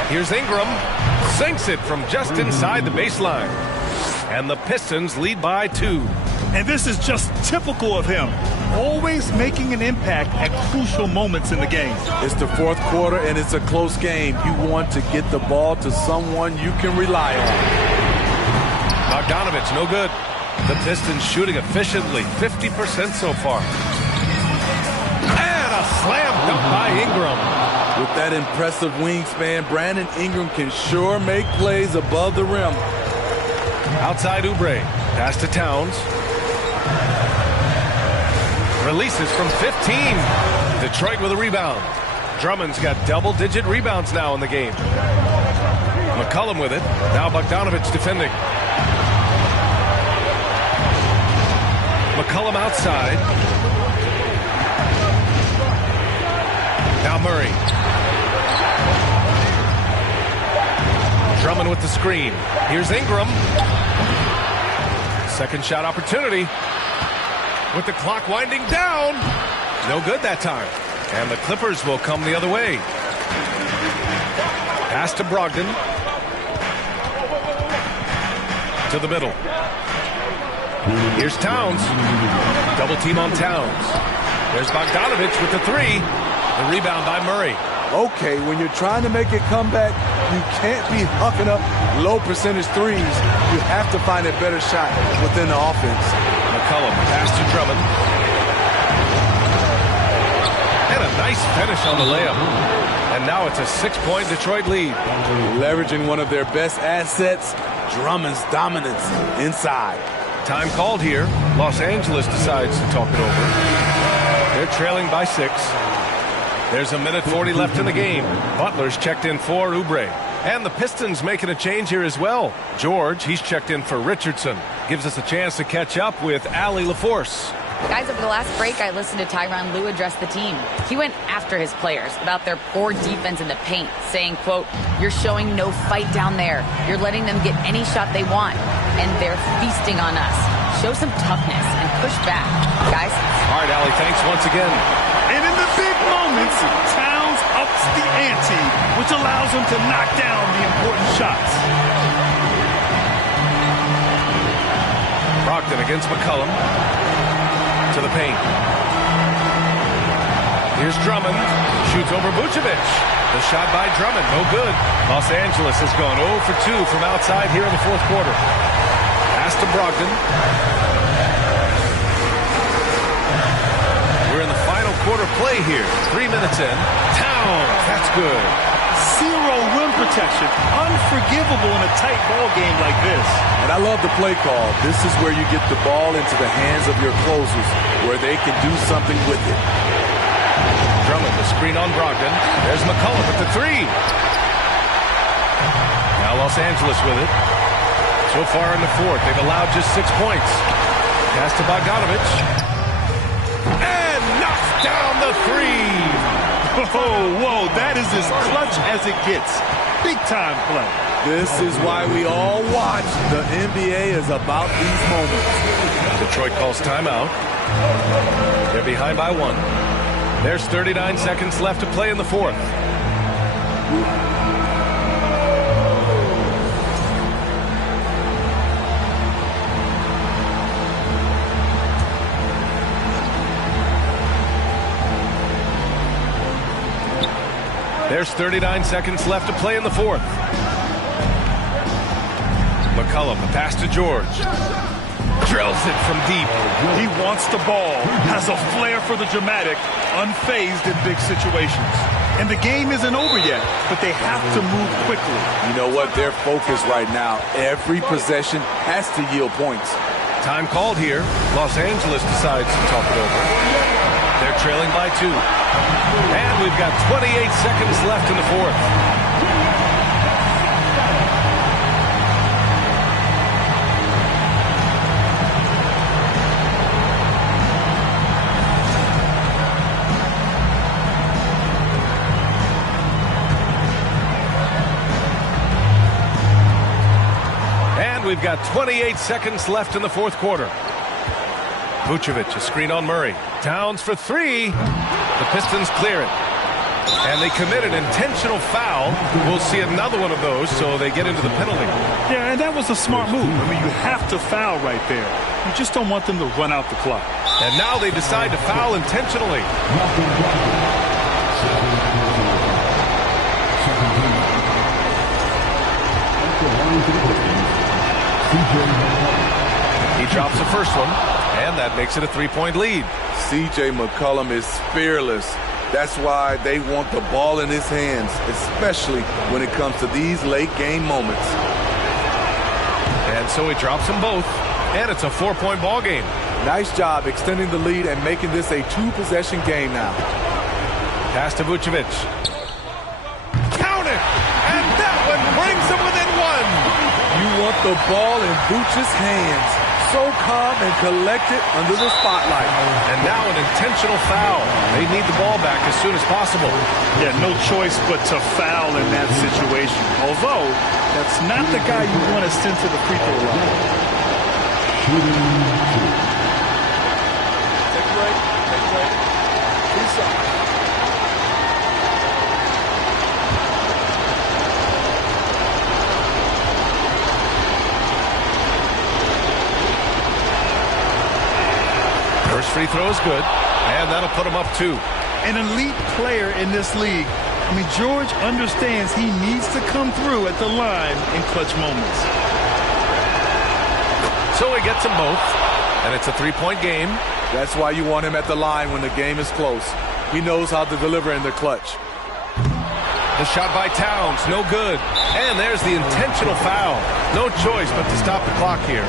Here's Ingram. Sinks it from just inside the baseline. And the Pistons lead by 2. And this is just typical of him. Always making an impact at crucial moments in the game. It's the fourth quarter and it's a close game. You want to get the ball to someone you can rely on. Bogdanovich, no good. The Pistons shooting efficiently, 50% so far. And a slam dunk by Ingram. With that impressive wingspan, Brandon Ingram can sure make plays above the rim. Outside Oubre. Pass to Towns. Releases from 15. Detroit with a rebound. Drummond's got double-digit rebounds now in the game. McCollum with it. Now Bogdanovich defending. McCollum outside. Now Murray. Drummond with the screen. Here's Ingram. Second shot opportunity. With the clock winding down. No good that time. And the Clippers will come the other way. Pass to Brogdon. To the middle. Here's Towns. Double team on Towns. There's Bogdanovich with the 3. The rebound by Murray. Okay, when you're trying to make a comeback, you can't be hucking up low percentage threes. You have to find a better shot within the offense. McCollum pass to Drummond. And a nice finish on the layup. And now it's a 6-point Detroit lead. Leveraging one of their best assets, Drummond's dominance inside. Time called here. Los Angeles decides to talk it over. They're trailing by 6. There's a minute 40 left in the game. Butler's checked in for Oubre. And the Pistons making a change here as well. George, he's checked in for Richardson. Gives us a chance to catch up with Allie LaForce. Guys, over the last break, I listened to Tyronn Lue address the team. He went after his players about their poor defense in the paint, saying, quote, "You're showing no fight down there. You're letting them get any shot they want, and they're feasting on us. Show some toughness and push back, guys." All right, Allie, thanks once again. And in the big moments, Towns ups the ante, which allows him to knock down the important shots. Brogdon against McCollum. To the paint. Here's Drummond. Shoots over Vucevic. The shot by Drummond. No good. Los Angeles has gone 0 for 2 from outside here in the fourth quarter. Pass to Brogdon. We're in the final quarter play here. 3 minutes in. Towns. That's good. Zero rim protection. Unforgivable in a tight ball game like this. And I love the play call. This is where you get the ball into the hands of your closers, where they can do something with it. Drummond, the screen on Brogdon. There's McCollum at the 3. Now Los Angeles with it. So far in the fourth, they've allowed just 6 points. Pass to Bogdanovic. And knocks down the 3. Whoa, that is as clutch as it gets. Big time play. This is why we all watch. The NBA is about these moments. Detroit calls timeout. They're behind by 1. There's 39 seconds left to play in the fourth. There's 39 seconds left to play in the fourth. McCollum, the pass to George. Drills it from deep. He wants the ball, has a flair for the dramatic, unfazed in big situations. And the game isn't over yet, but they have to move quickly. You know what? They're focused right now. Every possession has to yield points. Time called here. Los Angeles decides to talk it over. They're trailing by 2. And we've got 28 seconds left in the fourth. And we've got 28 seconds left in the fourth quarter. Vucevic, a screen on Murray. Towns for 3. The Pistons clear it. And they commit an intentional foul. We'll see another one of those, so they get into the penalty. Yeah, and that was a smart move. I mean, you have to foul right there. You just don't want them to run out the clock. And now they decide to foul intentionally. He drops the first one, and that makes it a 3-point lead. C.J. McCollum is fearless. That's why they want the ball in his hands, especially when it comes to these late game moments. And so he drops them both, and it's a 4-point ball game. Nice job extending the lead and making this a 2-possession game now. Pass to Vucevic. Count it! And that one brings them within 1. You want the ball in Vucevic's hands. So calm and collected under the spotlight. And now an intentional foul. They need the ball back as soon as possible. Yeah, no choice but to foul in that situation. Although, that's not the guy you want to send to the free throw line. Take a break. Peace out. First free throw is good, and that'll put him up 2. An elite player in this league. I mean, George understands he needs to come through at the line in clutch moments. So he gets them both, and it's a 3-point game. That's why you want him at the line when the game is close. He knows how to deliver in the clutch. The shot by Towns, no good. And there's the intentional foul. No choice but to stop the clock here.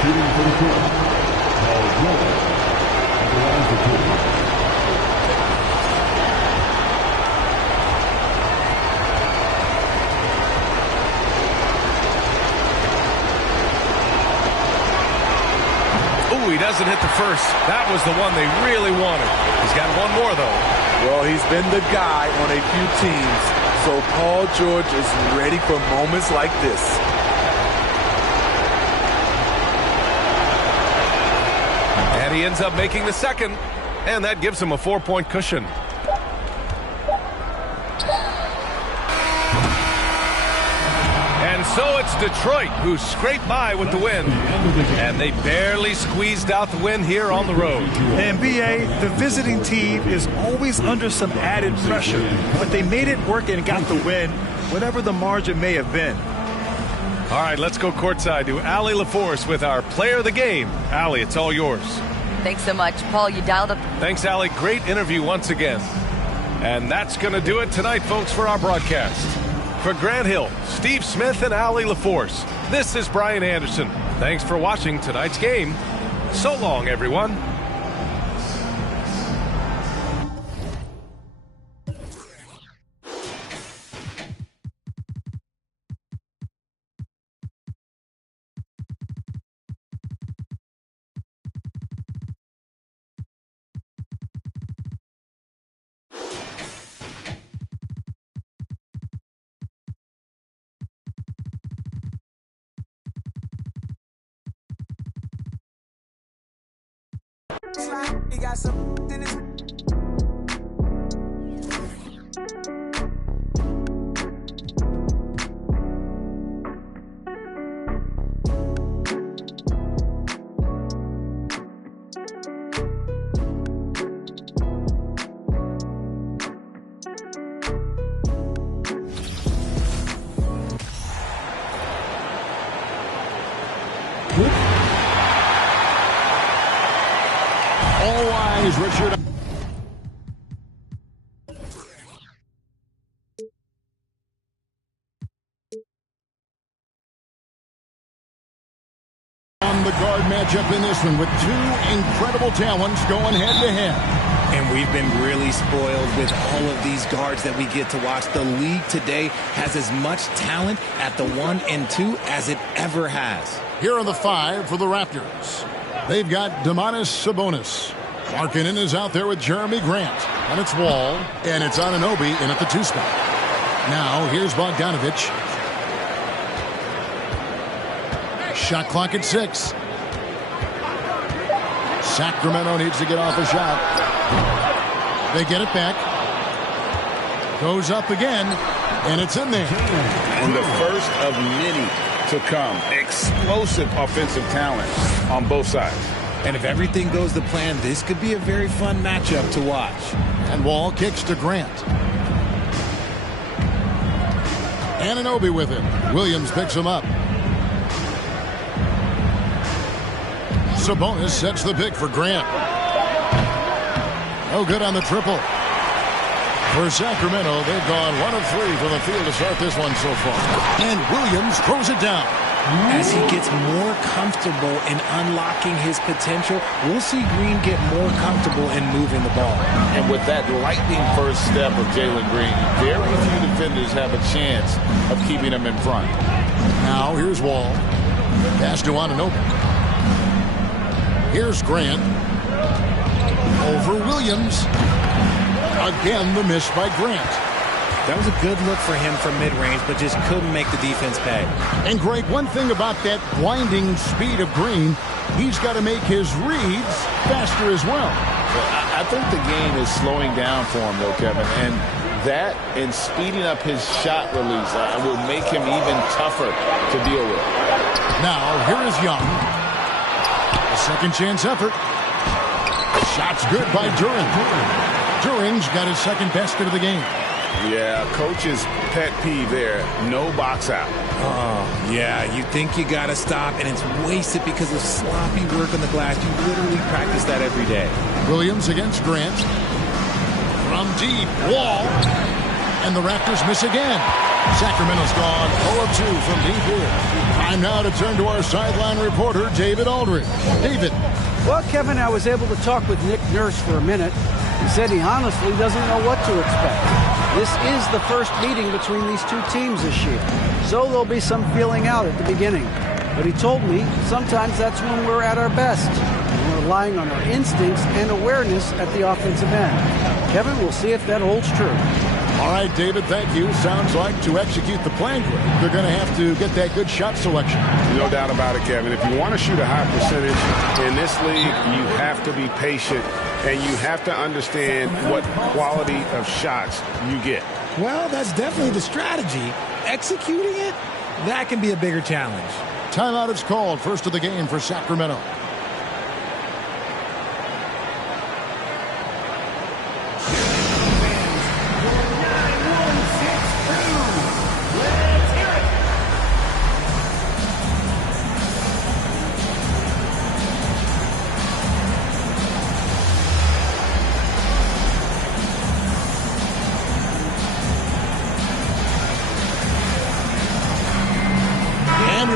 Shooting for the court, Paul George. At the line for two. He doesn't hit the first. That was the one they really wanted. He's got one more, though. Well, he's been the guy on a few teams, so Paul George is ready for moments like this. And he ends up making the second, and that gives him a 4-point cushion. And so it's Detroit who scraped by with the win. And they barely squeezed out the win here on the road. And BA, the visiting team is always under some added pressure. But they made it work and got the win, whatever the margin may have been. All right, let's go courtside to Allie LaForce with our player of the game. Allie, it's all yours. Thanks so much. Paul, you dialed up. Thanks, Allie. Great interview once again. And that's going to do it tonight, folks, for our broadcast. For Grant Hill, Steve Smith, and Allie LaForce, this is Brian Anderson. Thanks for watching tonight's game. So long, everyone. He got some in his All eyes, Richard. On the guard matchup in this one with two incredible talents going head-to-head. And we've been really spoiled with all of these guards that we get to watch. The league today has as much talent at the 1 and 2 as it ever has. Here are the 5 for the Raptors. They've got Domantas Sabonis. Markkanen is out there with Jeremy Grant. And it's Wall. And it's Anunoby in at the 2 spot. Now, here's Bogdanovic. Shot clock at 6. Sacramento needs to get off a shot. They get it back. Goes up again. And it's in there. And the first of many to come. Explosive offensive talent on both sides. And if everything goes to plan, this could be a very fun matchup to watch. And Wall kicks to Grant. Anunoby with it. Williams picks him up. Sabonis sets the pick for Grant. No good on the triple. For Sacramento, they've gone 1 of 3 from the field to start this one so far. And Williams throws it down. As he gets more comfortable in unlocking his potential, we'll see Green get more comfortable in moving the ball. And with that lightning first step of Jalen Green, very few defenders have a chance of keeping him in front. Now here's Wall. Pass to Anunoby. Here's Grant. Over Williams. Again, the miss by Grant. That was a good look for him from mid-range, but just couldn't make the defense pay. And, Greg, one thing about that blinding speed of Green, he's got to make his reads faster as well. I think the game is slowing down for him, though, Kevin. And that and speeding up his shot release will make him even tougher to deal with. Now, here is Young. A second chance effort. Shot's good by Duren. Duren's got his second basket of the game. Yeah, coach's pet peeve there. No box out. Oh, yeah, you think you got to stop, and it's wasted because of sloppy work on the glass. You literally practice that every day. Williams against Grant. From deep, Wall. And the Raptors miss again. Sacramento's gone 0 of 2 from deep here. Time now to turn to our sideline reporter, David Aldridge. David. Well, Kevin, I was able to talk with Nick Nurse for a minute. He said he honestly doesn't know what to expect. This is the first meeting between these two teams this year, so there'll be some feeling out at the beginning. But he told me sometimes that's when we're at our best. We're relying on our instincts and awareness at the offensive end. Kevin, we'll see if that holds true. All right, David, thank you. Sounds like to execute the plan, they're going to have to get that good shot selection. No doubt about it, Kevin. If you want to shoot a high percentage in this league, you have to be patient, and you have to understand what quality of shots you get. Well, that's definitely the strategy. Executing it, that can be a bigger challenge. Timeout is called. First of the game for Sacramento.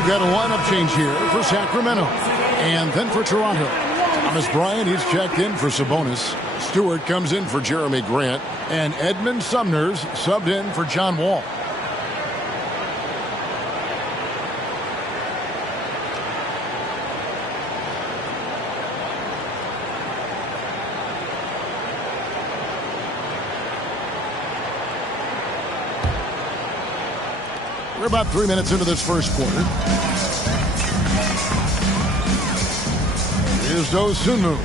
Got a lineup change here for Sacramento. And then for Toronto. Thomas Bryant, he's checked in for Sabonis. Stewart comes in for Jeremy Grant. And Edmund Sumner's subbed in for John Wall. We're about 3 minutes into this first quarter. Here's Dosunmu.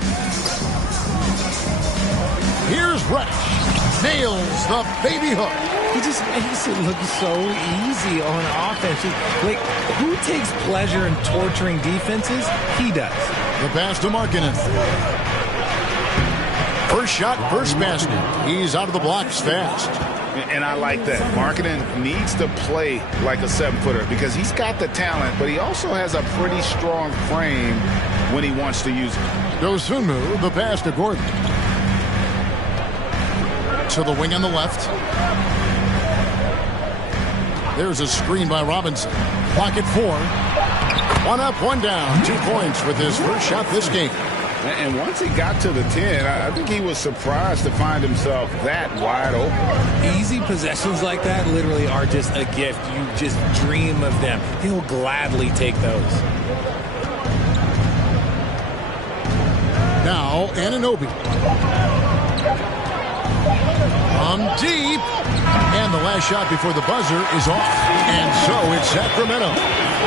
Here's Reddish. Nails the baby hook. He just makes it look so easy on offense. Like, who takes pleasure in torturing defenses? He does. The pass to Markkanen. First shot, first basket. He's out of the blocks fast. And I like that. Markkanen needs to play like a 7-footer because he's got the talent, but he also has a pretty strong frame when he wants to use it. Dosunmu, the pass to Gordon. To the wing on the left. There's a screen by Robinson. Pocket 4. 1 up, 1 down. 2 points with his first shot this game. And once he got to the 10, I think he was surprised to find himself that wide open. Easy possessions like that literally are just a gift. You just dream of them. He'll gladly take those. Now, Anunoby. From deep. And the last shot before the buzzer is off. And so it's Sacramento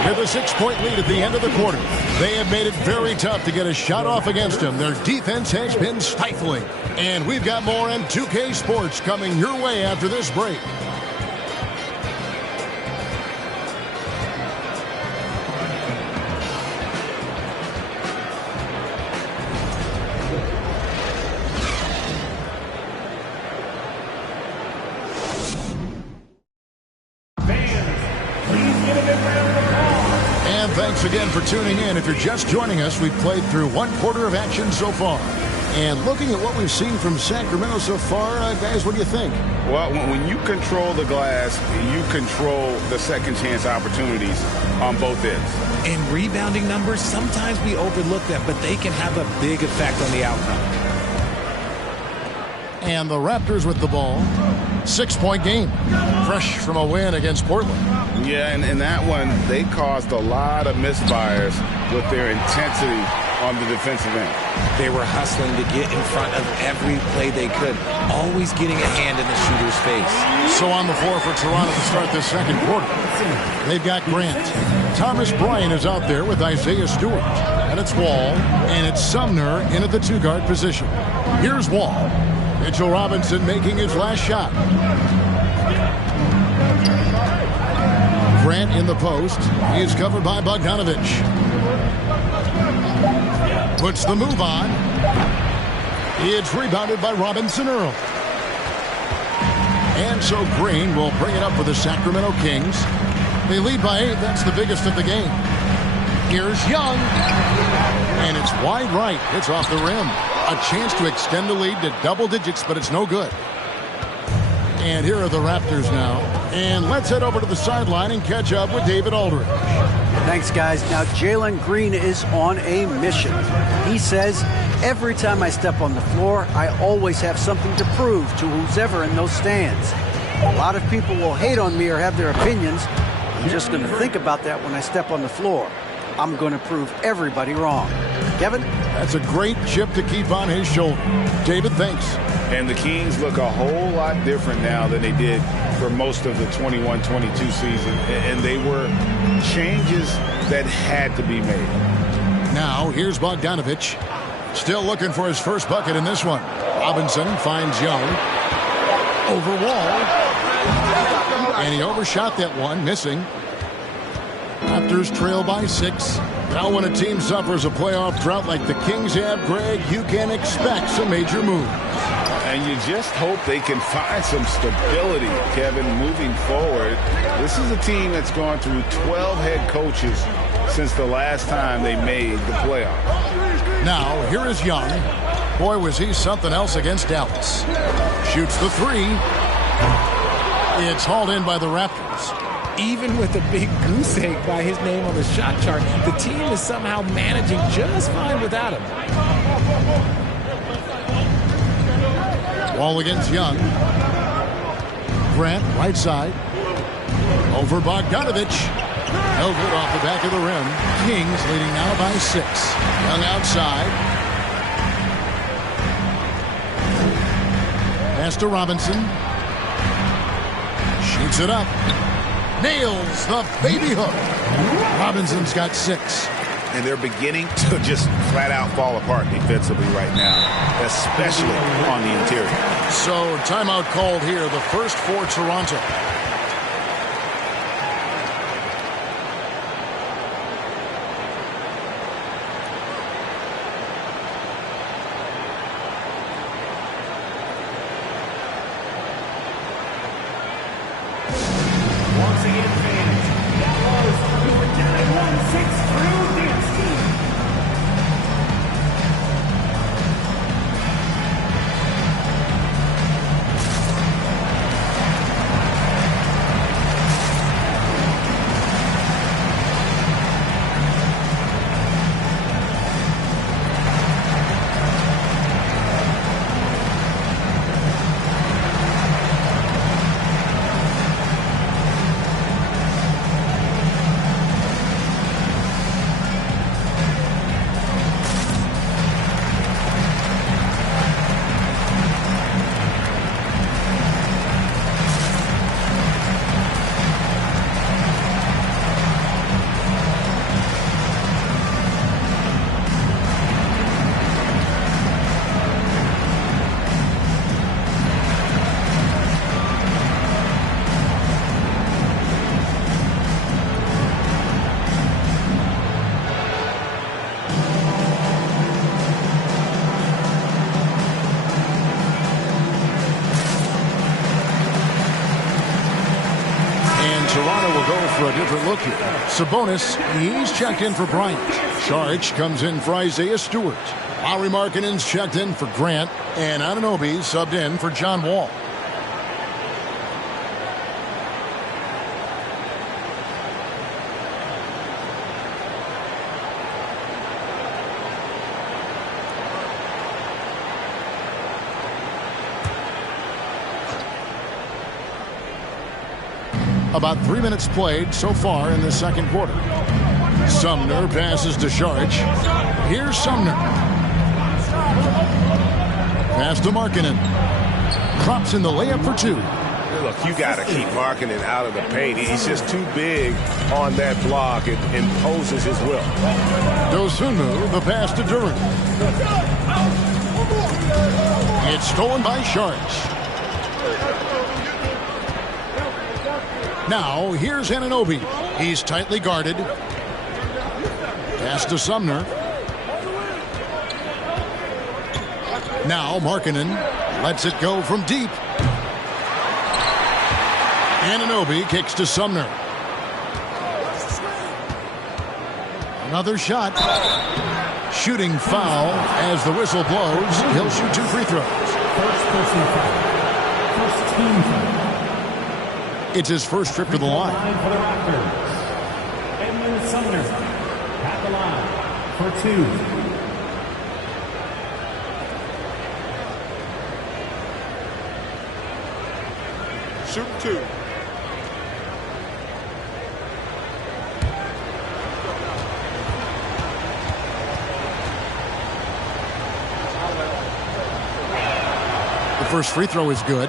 with a 6-point lead at the end of the quarter. They have made it very tough to get a shot off against them. Their defense has been stifling. And we've got more on 2K Sports coming your way after this break. Thanks again for tuning in. If you're just joining us, we've played through 1 quarter of action so far. And looking at what we've seen from Sacramento so far, guys, what do you think? Well, when you control the glass, you control the second chance opportunities on both ends. And rebounding numbers, sometimes we overlook them, but they can have a big effect on the outcome. And the Raptors with the ball. 6-point game. Fresh from a win against Portland. Yeah, and in that one, they caused a lot of misfires with their intensity on the defensive end. They were hustling to get in front of every play they could, always getting a hand in the shooter's face. So on the floor for Toronto to start this second quarter. They've got Grant. Thomas Bryant is out there with Isaiah Stewart. And it's Wall, and it's Sumner in at the 2-guard position. Here's Wall. Mitchell Robinson making his last shot. Grant in the post. He is covered by Bogdanovich. Puts the move on. It's rebounded by Robinson Earl. And so Green will bring it up for the Sacramento Kings. They lead by 8. That's the biggest of the game. Here's Young. And it's wide right. It's off the rim. A chance to extend the lead to double digits, but it's no good. And here are the Raptors now. And let's head over to the sideline and catch up with David Aldridge. Thanks, guys. Now, Jalen Green is on a mission. He says, every time I step on the floor, I always have something to prove to who's ever in those stands. A lot of people will hate on me or have their opinions. I'm just going to think about that when I step on the floor. I'm going to prove everybody wrong. Kevin? That's a great chip to keep on his shoulder. David, thanks. And the Kings look a whole lot different now than they did for most of the 21-22 season. And they were changes that had to be made. Now, here's Bogdanović. Still looking for his first bucket in this one. Robinson finds Young. Over Wall. And he overshot that one, missing. Raptors trail by 6. Now when a team suffers a playoff drought like the Kings have, Greg, you can expect some major moves. And you just hope they can find some stability, Kevin, moving forward. This is a team that's gone through 12 head coaches since the last time they made the playoffs. Now, here is Young. Boy, was he something else against Dallas. Shoots the 3. It's hauled in by the Raptors. Even with a big goose egg by his name on the shot chart, the team is somehow managing just fine without him. Wall against Young. Grant, right side. Over Bogdanović. No good off the back of the rim. Kings leading now by 6. Young outside. Pass to Robinson. Shoots it up. Nails the baby hook. Robinson's got 6. And they're beginning to just flat out fall apart defensively right now, especially on the interior. So timeout called here, the first for Toronto. A different look here. Sabonis, he's checked in for Bryant. Saric comes in for Isaiah Stewart. Lauri Markkanen's checked in for Grant. And Anunoby subbed in for John Wall. About 3 minutes played so far in the second quarter. Sumner passes to Saric. Here's Sumner. Pass to Markkanen. Drops in the layup for 2. Look, you got to keep Markkanen out of the paint. He's just too big on that block. It imposes his will. Dosunmu, the pass to Duren. It's stolen by Saric. Now, here's Anunoby. He's tightly guarded. Pass to Sumner. Now, Markkanen lets it go from deep. Anunoby kicks to Sumner. Another shot. Shooting foul as the whistle blows. He'll shoot 2 free throws. First person foul. First team foul. It's his first trip to the line. For the Raptors, Edmund Sumner at the line for 2. Shooting 2. The first free throw is good.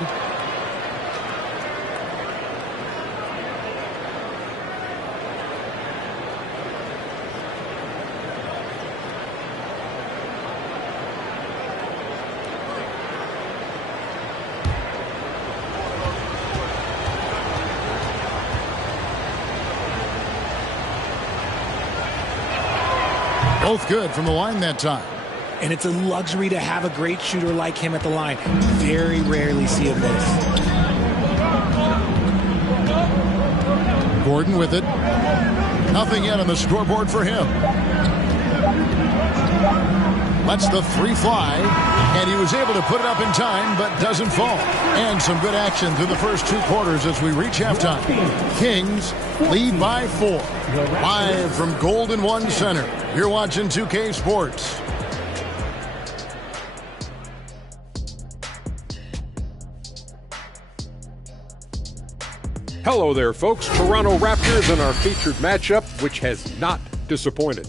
Both good from the line that time. And it's a luxury to have a great shooter like him at the line. Very rarely see him miss. Gordon with it. Nothing yet on the scoreboard for him. Lets the 3 fly, and he was able to put it up in time, but doesn't fall. And some good action through the first 2 quarters as we reach halftime. Kings lead by 4. Live from Golden One Center. You're watching 2K Sports. Hello there, folks. Toronto Raptors in our featured matchup, which has not disappointed.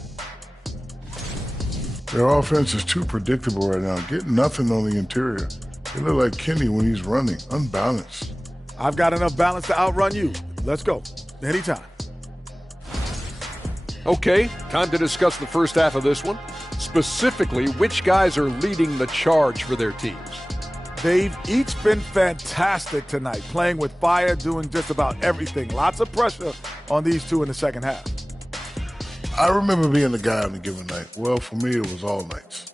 Their offense is too predictable right now. Getting nothing on the interior. They look like Kenny when he's running, unbalanced. I've got enough balance to outrun you. Let's go. Anytime. Okay, time to discuss the first half of this one. Specifically, which guys are leading the charge for their teams? They've each been fantastic tonight, playing with fire, doing just about everything. Lots of pressure on these two in the second half. I remember being the guy on a given night. Well, for me, it was all nights.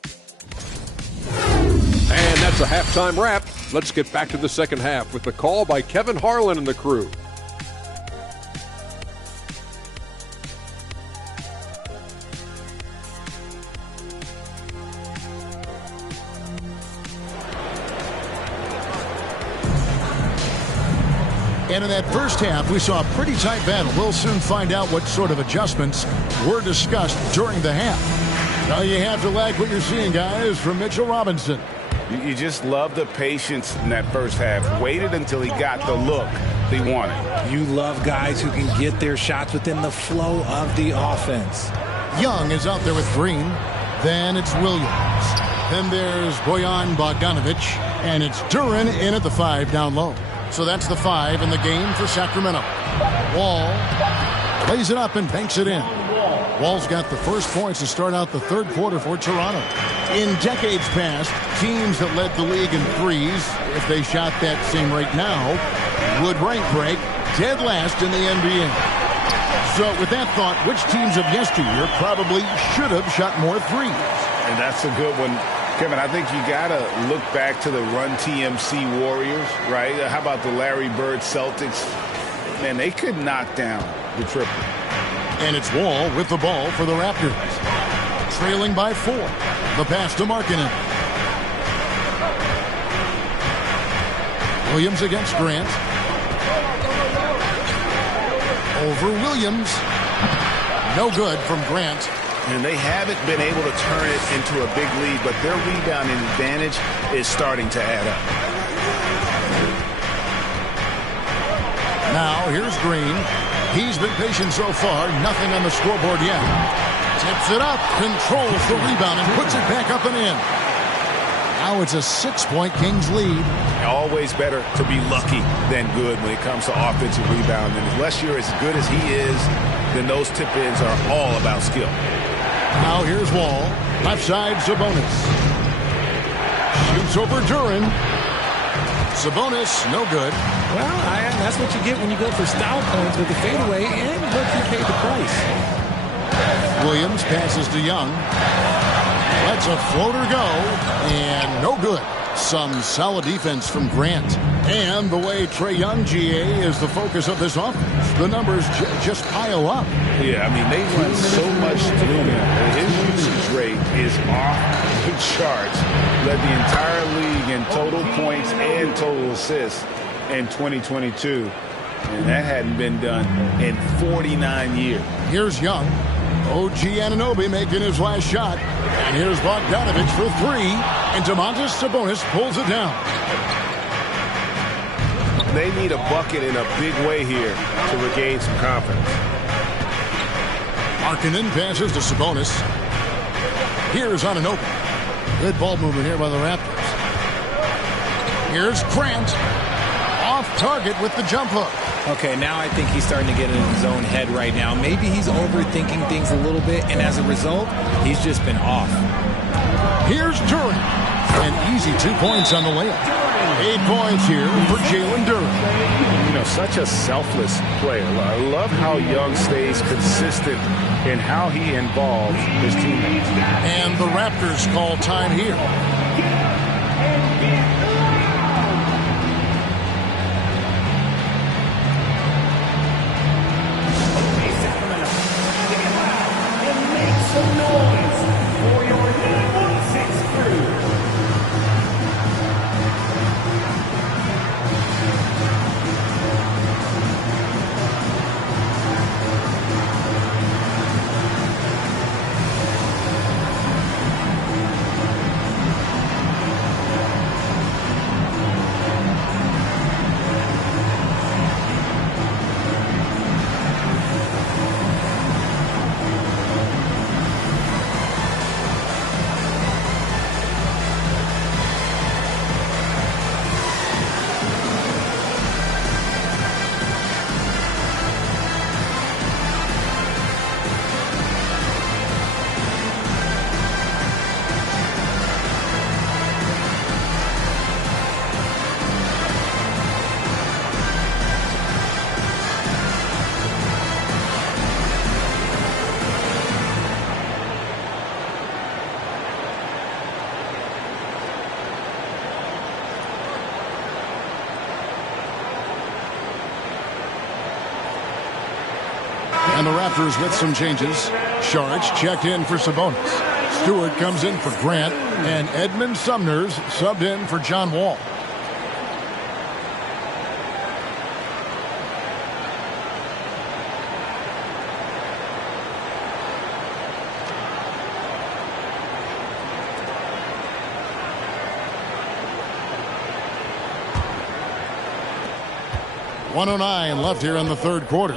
And that's a halftime wrap. Let's get back to the second half with the call by Kevin Harlan and the crew. And in that first half, we saw a pretty tight battle. We'll soon find out what sort of adjustments were discussed during the half. Now you have to like what you're seeing, guys, from Mitchell Robinson. You just love the patience in that first half. Waited until he got the look he wanted. You love guys who can get their shots within the flow of the offense. Young is out there with Green. Then it's Williams. Then there's Bojan Bogdanovic. And it's Duren in at the 5 down low. So that's the 5 in the game for Sacramento. Wall plays it up and banks it in. Wall's got the first points to start out the third quarter for Toronto. In decades past, teams that led the league in threes, if they shot that same rate now, would rank break dead last in the NBA. So with that thought, which teams of yesteryear probably should have shot more threes? And that's a good one. Kevin, I think you got to look back to the Run TMC Warriors, right? How about the Larry Bird Celtics? Man, they could knock down the triple. And it's Wall with the ball for the Raptors. Trailing by 4. The pass to Markkanen. Williams against Grant. Over Williams. No good from Grant. And they haven't been able to turn it into a big lead, but their rebounding advantage is starting to add up. Now, here's Green. He's been patient so far. Nothing on the scoreboard yet. Tips it up, controls the rebound, and puts it back up and in. Now it's a 6-point Kings lead. Always better to be lucky than good when it comes to offensive rebound. And unless you're as good as he is, then those tip-ins are all about skill. Now here's Wall. Left side, Sabonis. Shoots over Duren. Sabonis, no good. Well, that's what you get when you go for style points with the fadeaway, and look, he paid the price. Williams passes to Young. Lets a floater go, and no good. Some solid defense from Grant. And the way Trae Young, GA, is the focus of this offense. The numbers just pile up. Yeah, I mean, they run so much through him. His usage rate is off the charts. Led the entire league in total points and total assists in 2022. And that hadn't been done in 49 years. Here's Young. OG Anunoby making his last shot. And here's Bogdanović for three. And Domantas Sabonis pulls it down. They need a bucket in a big way here to regain some confidence. Markkanen passes to Sabonis. Here's Anunoby. Good ball movement here by the Raptors. Here's Grant. Off target with the jump hook. Okay, now I think he's starting to get in his own head right now. Maybe he's overthinking things a little bit, and as a result, he's just been off. Here's Duren. An easy 2 points on the layup. 8 points here for Jalen Duren. You know, such a selfless player. I love how Young stays consistent in how he involves his teammates. And the Raptors call time here. And the Raptors with some changes. Saric checked in for Sabonis. Stewart comes in for Grant. And Edmund Sumner's subbed in for John Wall. .109 left here in the third quarter.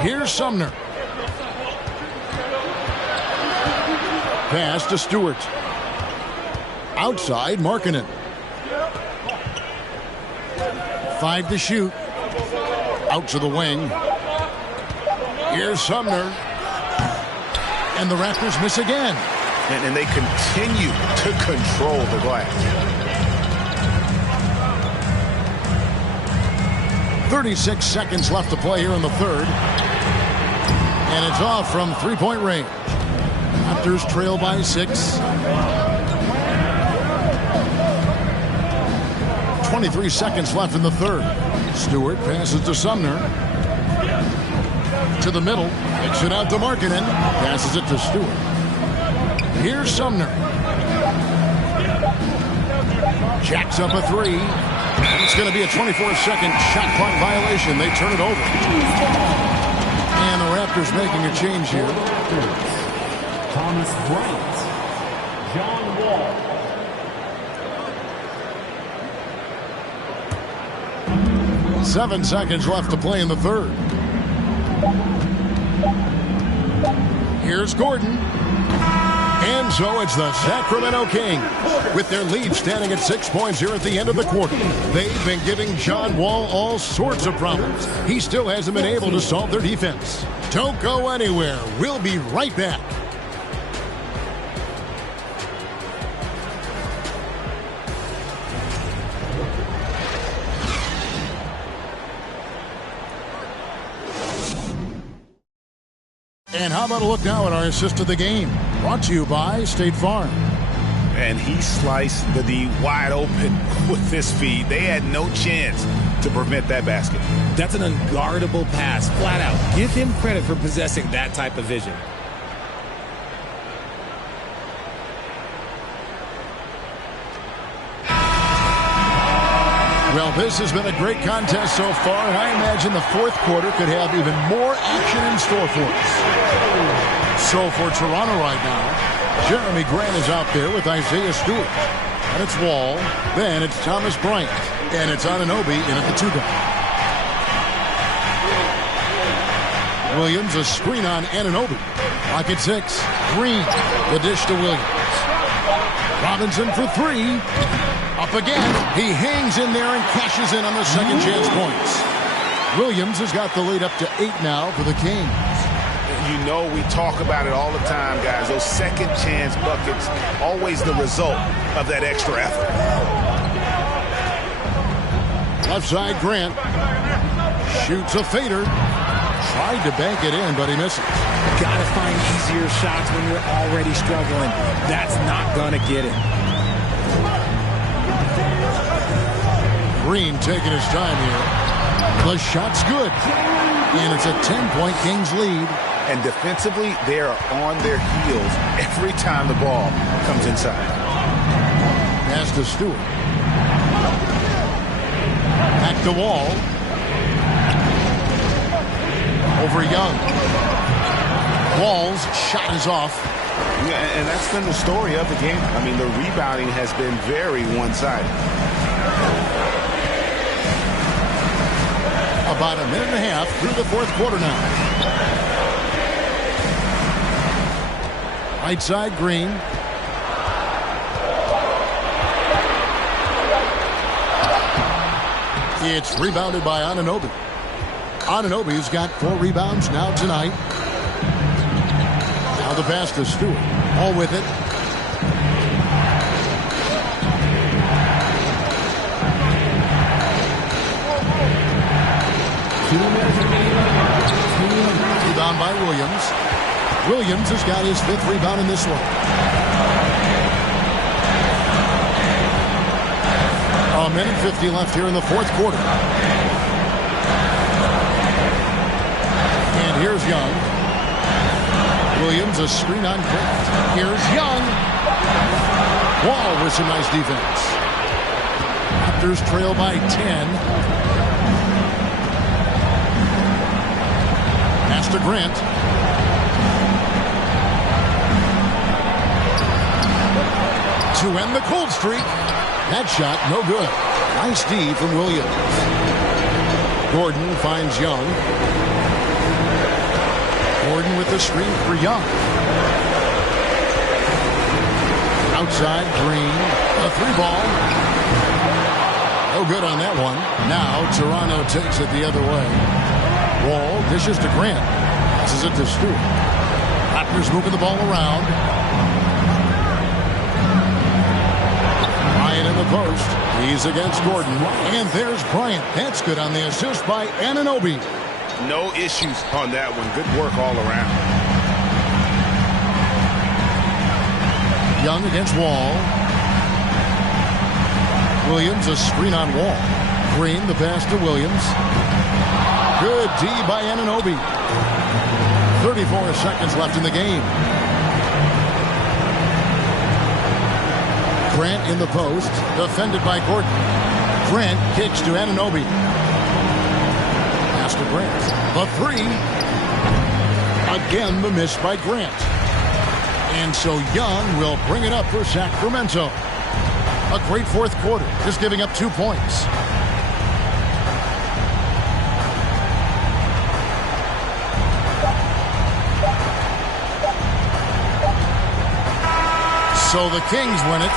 Here's Sumner. Pass to Stewart. Outside, Markkanen. 5 to shoot. Out to the wing. Here's Sumner. And the Raptors miss again. And they continue to control the glass. 36 seconds left to play here in the third. And it's off from three-point range. Raptors trail by 6. 23 seconds left in the third. Stewart passes to Sumner. To the middle. Kicks it out to Markkanen. Passes it to Stewart. Here's Sumner. Jacks up a 3. It's going to be a 24-second shot clock violation. They turn it over. And the Raptors making a change here. Thomas Bryant, John Wall. 7 seconds left to play in the third. Here's Gordon. And so it's the Sacramento Kings with their lead standing at 6 points here at the end of the quarter. They've been giving John Wall all sorts of problems. He still hasn't been able to solve their defense. Don't go anywhere. We'll be right back. And how about a look now at our assist of the game? Brought to you by State Farm. And he sliced the D wide open with this feed. They had no chance to prevent that basket. That's an unguardable pass, flat out. Give him credit for possessing that type of vision. Well, this has been a great contest so far, and I imagine the fourth quarter could have even more action in store for us. So for Toronto right now, Jeremy Grant is out there with Isaiah Stewart. And it's Wall. Then it's Thomas Bryant. And it's Anunoby in at the 2-guard. Williams, a screen on Anunoby. Pocket 6. Green. The dish to Williams. Robinson for 3. Up again. He hangs in there and cashes in on the second chance points. Williams has got the lead up to 8 now for the Kings. You know, we talk about it all the time, guys. Those second chance buckets, always the result of that extra effort. Left side, Grant. Shoots a fader. Tried to bank it in, but he misses. Gotta find easier shots when you're already struggling. That's not gonna get it. Green taking his time here. The shot's good. And it's a 10-point Kings lead. And defensively, they are on their heels every time the ball comes inside. Pass to Stewart. Back to Wall. Over Young. Wall's shot is off. Yeah, and that's been the story of the game. I mean, the rebounding has been very one-sided. About a minute and a half through the fourth quarter now. Right side, Green. It's rebounded by Anunoby. Anunoby's got 4 rebounds now tonight. Now the pass to Stewart. All with it. Rebound by Williams. Williams has got his 5th rebound in this one. A minute 50 left here in the fourth quarter. And here's Young. Williams, a screen on Grant. Here's Young. Wall with some nice defense. Raptors trail by 10. Pass to Grant. To end the cold streak. That shot, no good. Nice D from Williams. Gordon finds Young. Gordon with the screen for Young. Outside, Green. A 3-ball. No good on that one. Now Toronto takes it the other way. Wall dishes to Grant. Passes it to Stewart. Raptors moving the ball around. Bryant in the post. He's against Gordon. And there's Bryant. That's good on the assist by Anunoby. No issues on that one. Good work all around. Young against Wall. Williams, a screen on Wall. Green, the pass to Williams. Good D by Anunoby. 34 seconds left in the game. Grant in the post, defended by Gordon. Grant kicks to Anunoby. Pass to Grant. The 3. Again, the miss by Grant. And so Young will bring it up for Sacramento. A great fourth quarter, just giving up 2 points. So the Kings win it.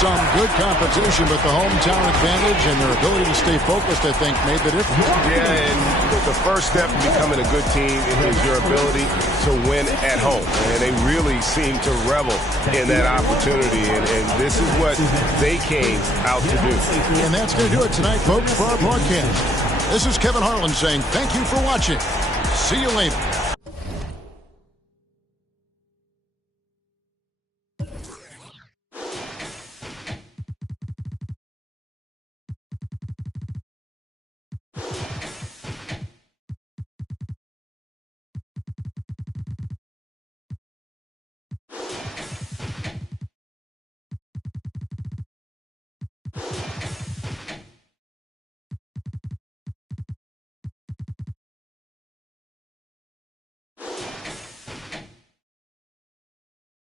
Some good competition, but the hometown advantage and their ability to stay focused, I think, made the difference. Yeah, and the first step in becoming a good team is your ability to win at home. And they really seem to revel in that opportunity, and this is what they came out to do. And that's going to do it tonight, folks, for our broadcast. This is Kevin Harlan saying thank you for watching. See you later.